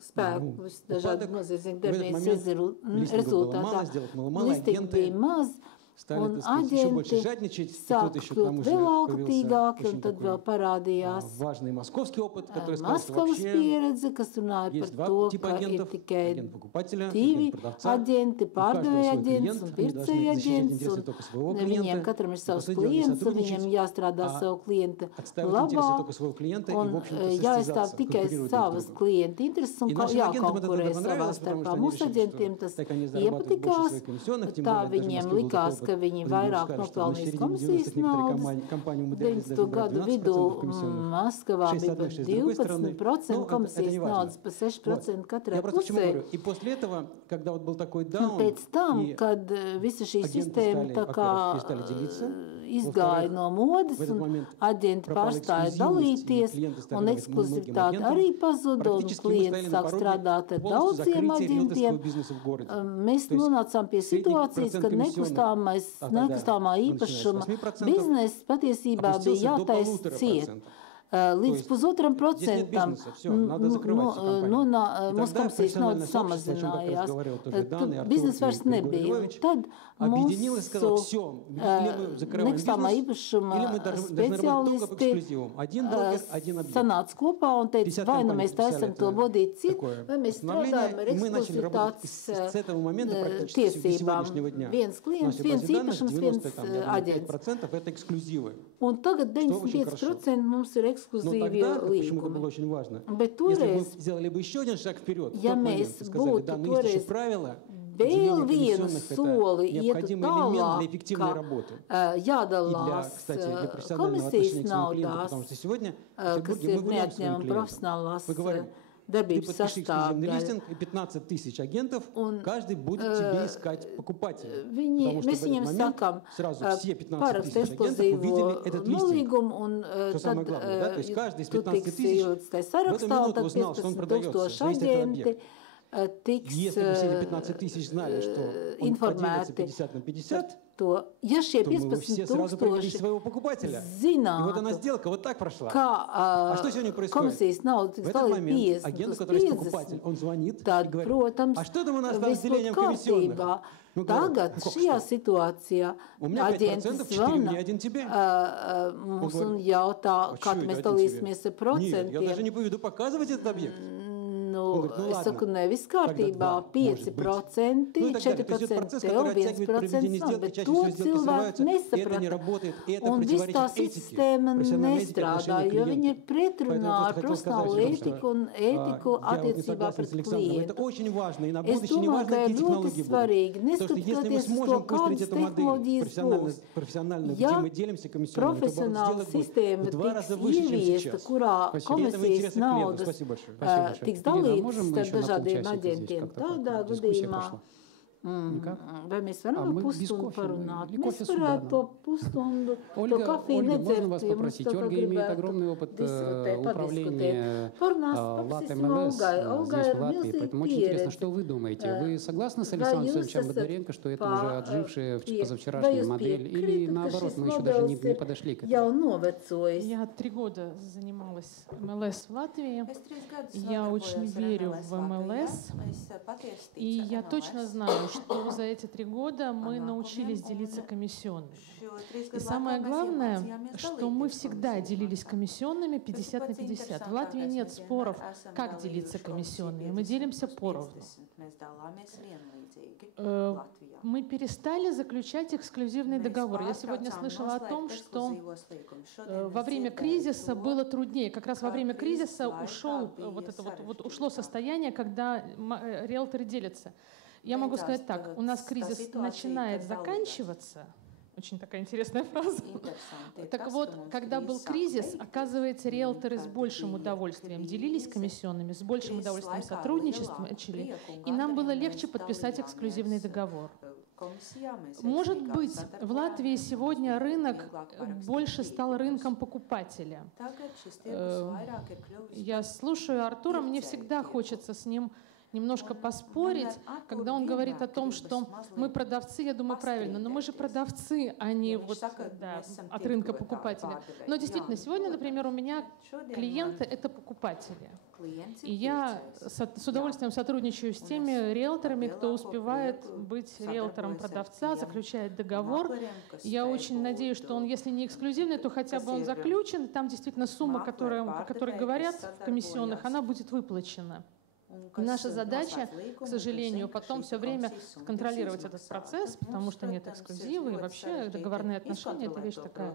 spēku, dažādi noziedzīgi darbības rezultātā. Listīgi bija maz, стали, так сказать, еще больше жадничать, и тут еще к тому же появился очень такой важный московский опыт, который сказал, что вообще есть два типа агентов, агент покупателя, агент продавца, агенты, pārdevēja agents un pircēja agents, un viņiem katram ir savs klients, un viņiem jāstrādā savu klienta labā, un jāizstāv tikai savas klienta intereses un jākonkurē savā starpā. Mūsu aģentiem tas iepatikās, tā viņiem likās, ka viņi vairāk nopelnīs komisijas naudas. 90. gadu vidū Maskavā bija pat 12% komisijas naudas, pa 6% katrai pusē. Un pēc tam, kad visa šī sistēma tā kā izgāja no modes un aģenti pārstāja dalīties un ekskluzivitāte arī pazuda un klienti sāk strādāt ar daudziem aģentiem, mēs nonācām pie situācijas, kad nekustāmā īpašuma biznesa patiesībā bija jātaisa ciet. Līdz 1,5% mūsu komisijas naudas samazinājās. Biznesa vairs nebija. Tad mūsu nekustāmā īpašuma speciālisti sanāca kopā un teica, vai nu mēs taisam to bodīt ciet, vai mēs strādājam ar ekskluzivitātes tiesībām. Viens klients, viens īpašums, viens aģents. Un tagad 95% mums ir ekskluzīvie līgumi. Bet toreiz, ja mēs būtu toreiz vēl vienu soli ietu tālāk, ka jādalās komisijas naudās, kas ir neatņemama profesionālās дarbības sastāvdaļa. Mēs viņiem sakām, parakst ekskluzīvo nolīgumu, un tad tu tiksi ielikts tai sarakstā, un tad 15,000 aģenti tiks informēti. To, ja šie 15,000 zinātu, kā komisijas nauda tiks dalīta 50/50, tad, protams, viss būtu kārtībā. Tagad šajā situācijā aģents zvana mums un jautā, kā mēs dalīsimies ar procentiem. Es saku, nevis kārtībā 5%, 4% tev, 1% nav, bet to cilvēku nesaprata. Un viss tā sistēma nestrādā, jo viņi ir pretrunā ar profesionālu ētiku un ētiku attiecībā pret klientu. Es domāju, ka ir ļoti svarīgi, neskatoties uz to, kādas tehnoloģijas būs. Ja profesionāla sistēma tiks ieviesta, kurā komisijas naudas tiks dalītas starp dažādiem aģentiem, tādā gadījumā, vai mēs varam pusstundu parunāt? Mēs varētu to pusstundu, to kafiju nedzert, ja mums tā kā gribētu padiskutēt. Parunās, paprasīsim Olgai. Olgai ir milzīgi pieredze. Что вы думаете? Вы согласны с Александром Александровичем Бондаренко, что это уже отжившая позавчерашняя модель? Или наоборот, мы еще даже не подошли к этому? Я 3 года занималась МЛС в Латвии. Я очень верю в МЛС. И я точно знаю, что за эти 3 года мы научились делиться комиссионными. И самое главное, что мы всегда делились комиссионными 50 на 50. В Латвии нет споров, как делиться комиссионными. Мы делимся поровну. Мы перестали заключать эксклюзивный договор. Я сегодня слышала о том, что во время кризиса было труднее. Как раз во время кризиса ушло состояние, когда риэлторы делятся. Я могу сказать так, у нас кризис начинает заканчиваться. Очень такая интересная фраза. Так вот, когда был кризис, оказывается, риэлторы с большим удовольствием делились комиссионными, с большим удовольствием сотрудничали, и нам было легче подписать эксклюзивный договор. Может быть, в Латвии сегодня рынок больше стал рынком покупателя. Я слушаю Артура, мне всегда хочется с ним немножко поспорить, когда он говорит о том, что мы продавцы, я думаю, правильно, но мы же продавцы, а не вот, да, от рынка покупателя. Но действительно, сегодня, например, у меня клиенты — это покупатели. И я с удовольствием сотрудничаю с теми риэлторами, кто успевает быть риэлтором продавца, заключает договор. Я очень надеюсь, что он, если не эксклюзивный, то хотя бы он заключен. Там действительно сумма, о которой говорят в комиссионных, она будет выплачена. И наша задача, к сожалению, потом все время контролировать этот процесс, потому что нет эксклюзива, и вообще договорные отношения — это вещь такая.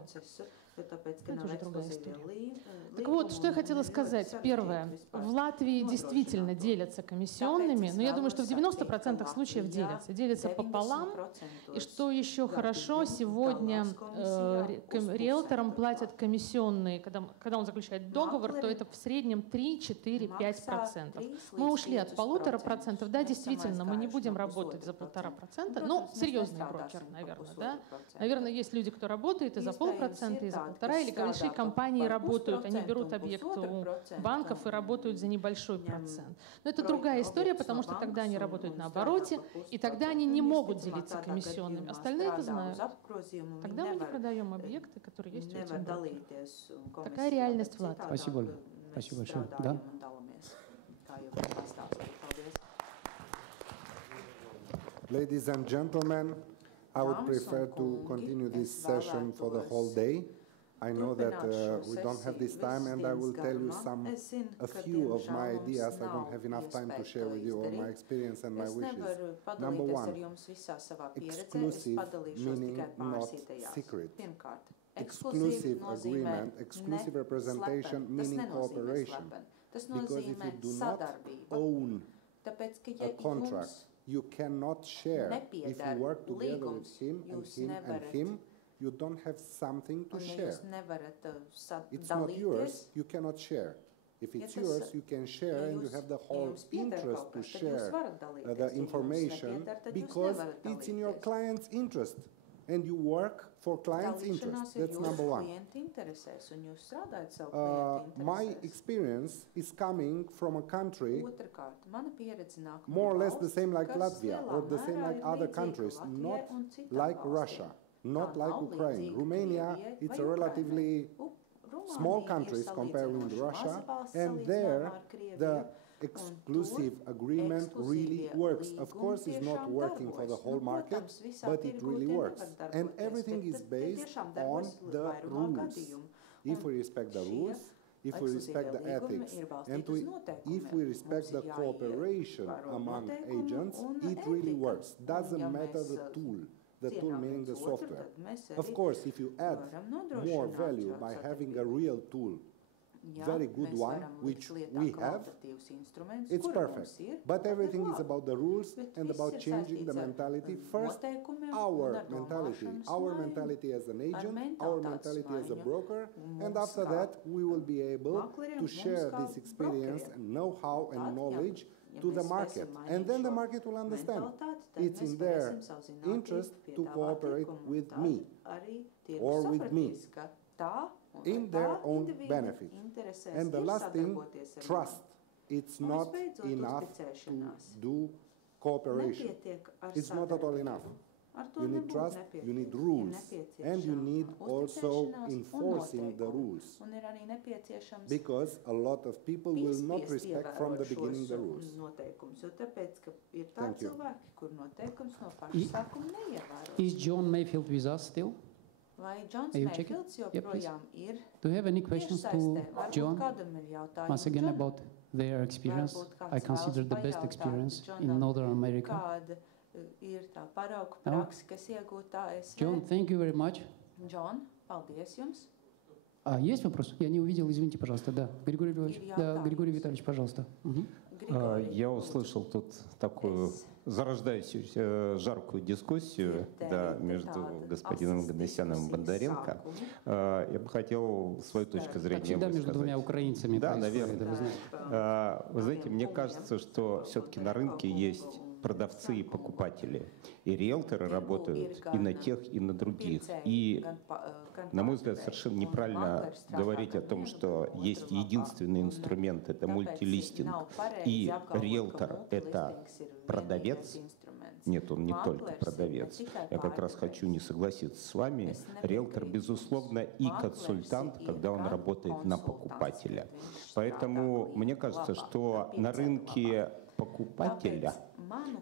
Это уже другая история. Так вот, что я хотела сказать. Первое. В Латвии действительно делятся комиссионными, но я думаю, что в 90% случаев делятся пополам. И что еще хорошо, сегодня риэлторам платят комиссионные. Когда он заключает договор, то это в среднем 3, 4, 5%. Мы ушли от 1,5%. Да, действительно, мы не будем работать за 1,5%. Ну, серьезный брокер, наверное. Да? Наверное, есть люди, кто работает и за 0,5%, и за 1,5%, или большие компании работают, они берут объект у банков и работают за небольшой процент. Но это другая история, потому что тогда они работают на обороте, и тогда они не могут делиться комиссионными. Остальные это знают. Тогда мы не продаем объекты, которые есть у этих брокеров. Такая реальность в Латвии. Спасибо, Ольга. Спасибо большое. Да? Ladies and gentlemen, I would prefer to continue this session for the whole day. I know that we don't have this time, and I will tell you a few of my ideas. I don't have enough time to share with you all my experience and my wishes. Number one, exclusive meaning not secret. Exclusive agreement, exclusive representation meaning cooperation. Because if you do not own a contract, you cannot share. If you work together with him and him and him, you don't have something to share. It's not yours, you cannot share. If it's yours, you can share, and you have the whole interest to share the information because it's in your client's interest. And you work for client's interest. That's number one. My experience is coming from a country more or less the same like Latvia or the same like other countries, not like Russia, not like Ukraine. Romania, it's a relatively small country compared with Russia, and there the exclusive agreement really works. Of course, it's not working for the whole market, but it really works. And everything is based on the rules. If we respect the rules, if we respect the ethics, and if we respect the cooperation among agents, it really works. Doesn't matter the tool. The tool meaning the software. Of course, if you add more value by having a real tool, very good one, which we have, it's perfect. But everything is about the rules and about changing the mentality. First, our mentality as an agent, our mentality as a broker, and after that, we will be able to share this experience and know-how and knowledge to the market. And then the market will understand. It's in their interest to cooperate with me or with me in their own benefit. And the last thing, trust. It's not enough to do cooperation. It's not at all enough. You need trust, you need rules, and you need also enforcing the rules. Because a lot of people will not respect from the beginning the rules. Thank you. Is John Mayfield with us still? Are you checking? Yeah, please. Do you have any questions to John? Once again about their experience. I consider the best experience in Northern America. No? John, thank you very much. John, paldies jums. Есть вопрос? Я не увидел, извините, пожалуйста. Да, Григорий Львович. Да, Григорий Витальевич, пожалуйста. Я услышал тут такую зарождающуюся жаркую дискуссию между господином Ганесяном и Бондаренко. Я бы хотел свою точку зрения всегда между двумя украинцами. Да, наверное. Вы знаете, мне кажется, что все-таки на рынке есть продавцы и покупатели. И риэлторы работают и на тех, и на других. И, на мой взгляд, совершенно неправильно говорить о том, что есть единственный инструмент — это мультилистинг, и риэлтор — это продавец. Нет, он не только продавец. Я как раз хочу не согласиться с вами. Риэлтор, безусловно, и консультант, когда он работает на покупателя. Поэтому мне кажется, что на рынке покупателя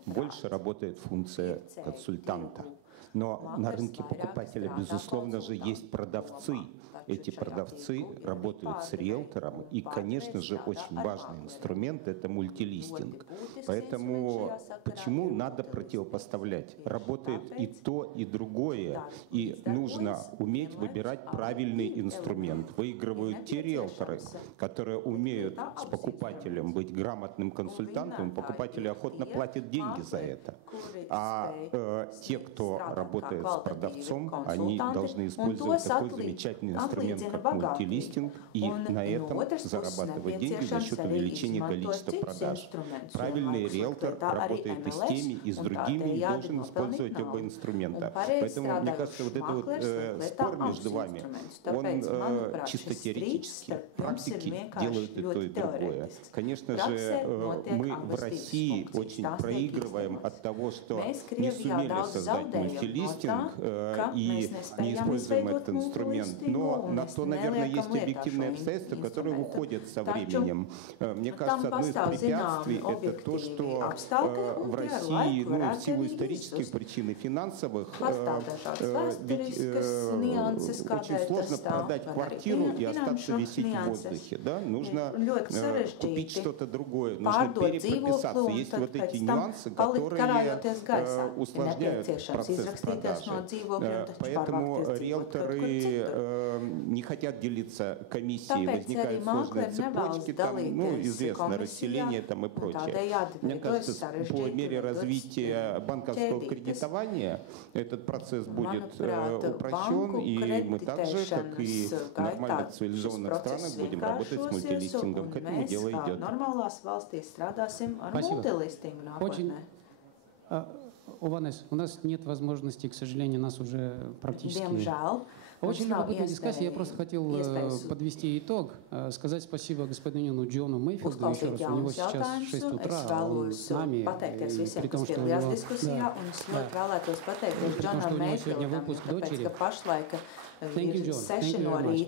больше работает функция консультанта. Но на рынке покупателя, безусловно же, есть продавцы. Эти продавцы работают с риэлтором, и, конечно же, очень важный инструмент — это мультилистинг. Поэтому почему надо противопоставлять? Работает и то, и другое, и нужно уметь выбирать правильный инструмент. Выигрывают те риэлторы, которые умеют с покупателем быть грамотным консультантом, покупатели охотно платят деньги за это. А те, кто работает с продавцом, они должны использовать такой замечательный инструмент, как мультилистинг, и на этом зарабатывать деньги за счет увеличения количества продаж. Правильный риэлтор работает и с теми, и с другими, и должен использовать оба инструмента. Поэтому, мне кажется, вот этот спор между вами, он чисто теоретический. Практики делают и то, и другое. Конечно же, мы в России очень проигрываем от того, что не сумели создать мультилистинг и не используем этот инструмент. Но на то, наверное, есть объективные обстоятельства, которые уходят со временем. Мне кажется, одно из препятствий — это то, что в России, в силу исторических причин и финансовых, ведь очень сложно продать квартиру и остаться висеть в воздухе. Да? Нужно купить что-то другое, нужно перепрописаться. Есть вот эти нюансы, которые усложняют процесс продажи. Поэтому риэлторы не хотят делиться комиссией, возникают сложные цепочки, там, известно, расселение там и прочее. Мне кажется, по мере развития банковского кредитования этот процесс будет упрощен, и мы так же, как и в нормальных цивилизованных странах, будем работать с мультилистингом. К этому дело идет. Спасибо. Очень. Ованес, у нас нет возможности, к сожалению, нас уже практически... Очень любопытная дискуссия. Я просто хотел подвести итог, сказать спасибо господину Джону Мейфилду еще раз. У него сейчас 6 утра, он с нами, при том, что у него сегодня выпуск дочери. Thank you, John. Thank you very much. We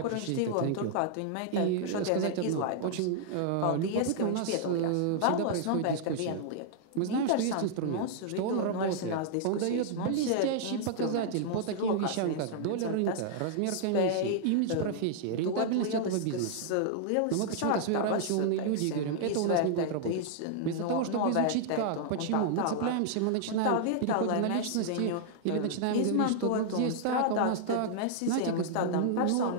appreciate it. Thank you. И сказать одно. Очень любопытно, у нас всегда происходит дискуссия. Мы знаем, что есть инструмент, что он работает. Он дает блестящий показатель по таким вещам, как доля рынка, размер комиссии, имидж профессии, рентабельность этого бизнеса. Но мы почему-то своеобразные умные люди и говорим, это у нас не будет работать. Вместо того, чтобы изучить как, почему, мы цепляемся, мы начинаем переходить на личности или начинаем говорить, что вот здесь так, а у нас так. Знаете, просто нужно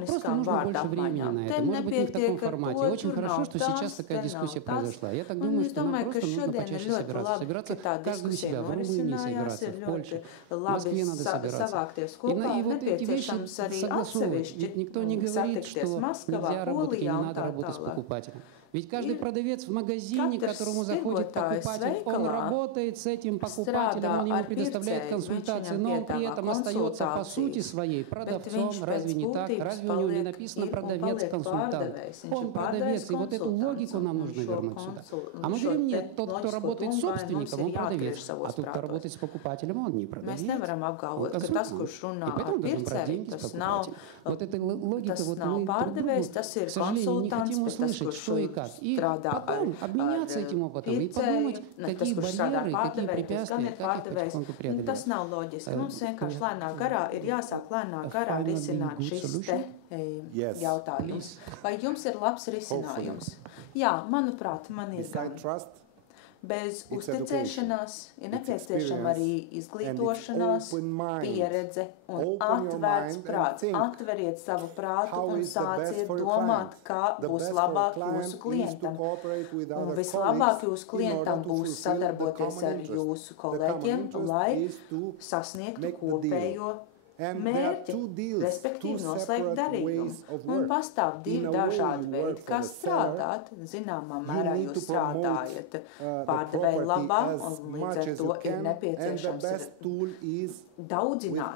больше времени на это. Может быть, не в таком формате. Очень хорошо, что сейчас такая дискуссия произошла. Я так думаю, что нам просто нужно почаще собираться каждый у себя, в Румынии собираться, в Польше, в Москве надо собираться. И вот эти вещи согласовывать. Ведь никто не говорит, что нельзя работать и не надо работать с покупателем. Ведь каждый продавец в магазине, к которому заходит покупатель, он работает с этим покупателем, он ему предоставляет консультации, но он при этом остается по сути своей продавцом. Разве не так? Разве у него не написано продавец-консультант? Он продавец, и вот эту логику нам нужно вернуть сюда. А мы говорим, нет, тот, кто работает с собственником, он продавец, а тот, кто работает с покупателем, он не продавец, он консультант. И поэтому должен брать деньги с покупателя. Вот эта логика, вот мы, к сожалению, не хотим услышать, что и как. И потом обменяться этим опытом и подумать, какие барьеры, какие препятствия, как их потихоньку преодолеть. Tas nav loģiski. Mums vienkārši lēnā garā ir jāsāk lēnā garā risināt šis jautājums. Vai jums ir labs risinājums? Jā, manuprāt, man ir gan. Bez uzticēšanās ir nepieciešama arī izglītošanās, pieredze un atvērts prāts. Atveriet savu prātu un sāciet domāt, kā būs labāk jūsu klientam. Un vislabāk jūsu klientam būs sadarboties ar jūsu kolēģiem, lai sasniegtu kopējo mērķi, respektīvi noslēgt darījumu. Un pastāv divi dažādi veidi, kā strādāt. Zināmā mērā jūs strādājat pārdevēja labā, un līdz ar to ir nepieciešams daudzināt,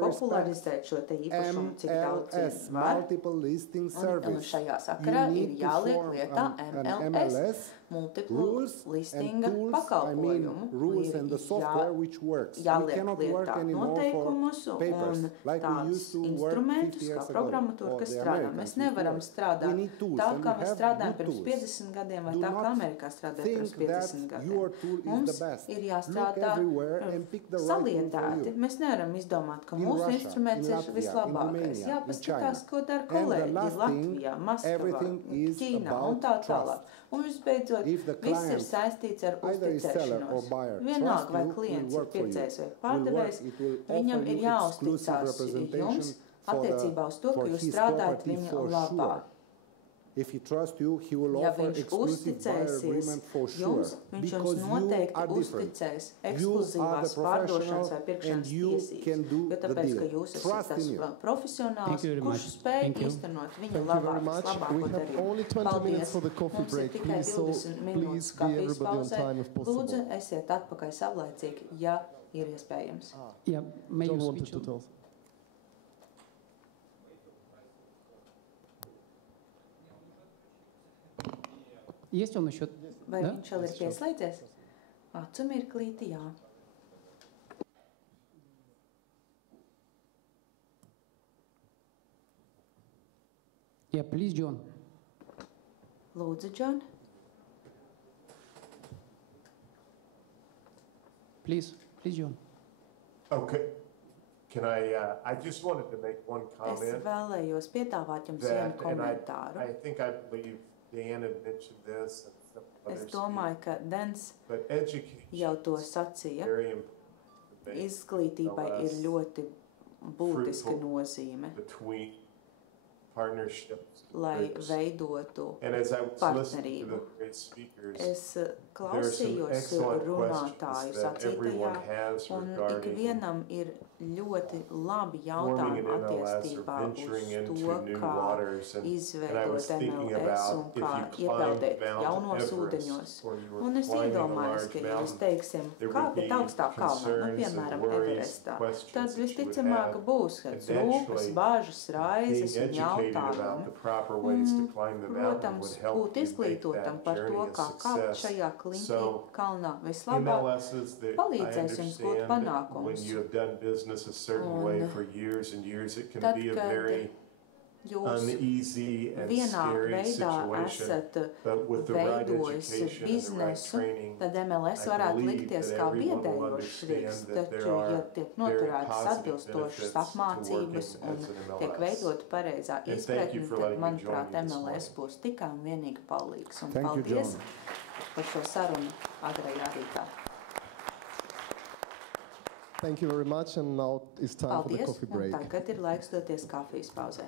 popularizēt šo te īpašumu, cik daudz vien var. Un šajā sakarā ir jāliek lietā MLS, multiple listinga pakalpojumu. Jāliek lietā noteikumus un tādus instrumentus, kā programmatūra, kas strādā. Mēs nevaram strādāt tā, kā mēs strādājam pirms 50 gadiem, vai tā, kā Amerikā strādāja pirms 50 gadiem. Mums ir jāstrādā saliedēti. Mēs nevaram izdomāt, ka mūsu instruments ir vislabākais. Jāpaskatās, ko dara kolēģi Latvijā, Maskavā, Ķīnā un tā tālāk. Un visbeidzot, viss ir saistīts ar uzticēšanos. Vienalga, vai klients ir pircējs vai pārdevējs, viņam ir jāuzticās jums attiecībā uz to, ka jūs strādājat viņa labā. If he trusts you, he will offer exclusive buyer agreement for sure. Viņš jums noteikti uzticēs ekskluzīvās pārdošanas vai pirkšanas tiesības, jo tāpēc, ka jūs esat tas profesionāls, kurš spēj īstenot viņa labāko darījumu. Paldies! Mums ir tikai 20 minūtes kafijas pauzē. Lūdzu, esiet atpakaļ savlaicīgi, ja ir iespējams. Есть он еще? Vai viņš vēl ir pieslēdzies? Acu mirklīti, jā. Yeah, please, John. Lūdzu, John. Please, John. Okay. Can I just wanted to make one comment. Es vēlējos piedāvāt jums vienu komentāru. I think I believe Dan had mentioned this. Es domāju, ka Dans jau to sacīja. Izglītībai ir ļoti būtiska nozīme, lai veidotu partnerību. Es klausījos runātāju sacītajā, un ikvienam ir ļoti labi jautājumi attiecībā uz to, kā izveidot MLS un kā iepeldēt jaunos ūdeņos. Un es iedomājos, ka, ja jūs teiksim, kāpēc augstā kalnā, piemēram, Everestā, tad visticamāk būs rūpes, bažas, raizes un jautājumi. Protams, būt izglītotam par to, kā kāpt šajā kalnā vislabāk, palīdzēs jums gūt panākumus. Un tad, kad jūs vienā veidā esat veidojis biznesu, tad MLS varētu likties kā biedējošs rīks, taču, ja tiek noturētas atbilstošas apmācības un tiek veidot pareizā izpratni, tad, manuprāt, MLS būs tikai un vienīgi palīgs. Un paldies par šo sarunu agrajā rītā. Thank you very much, and now it's time for the coffee break. Paldies, un tagad ir laiks doties kafijas pauzē.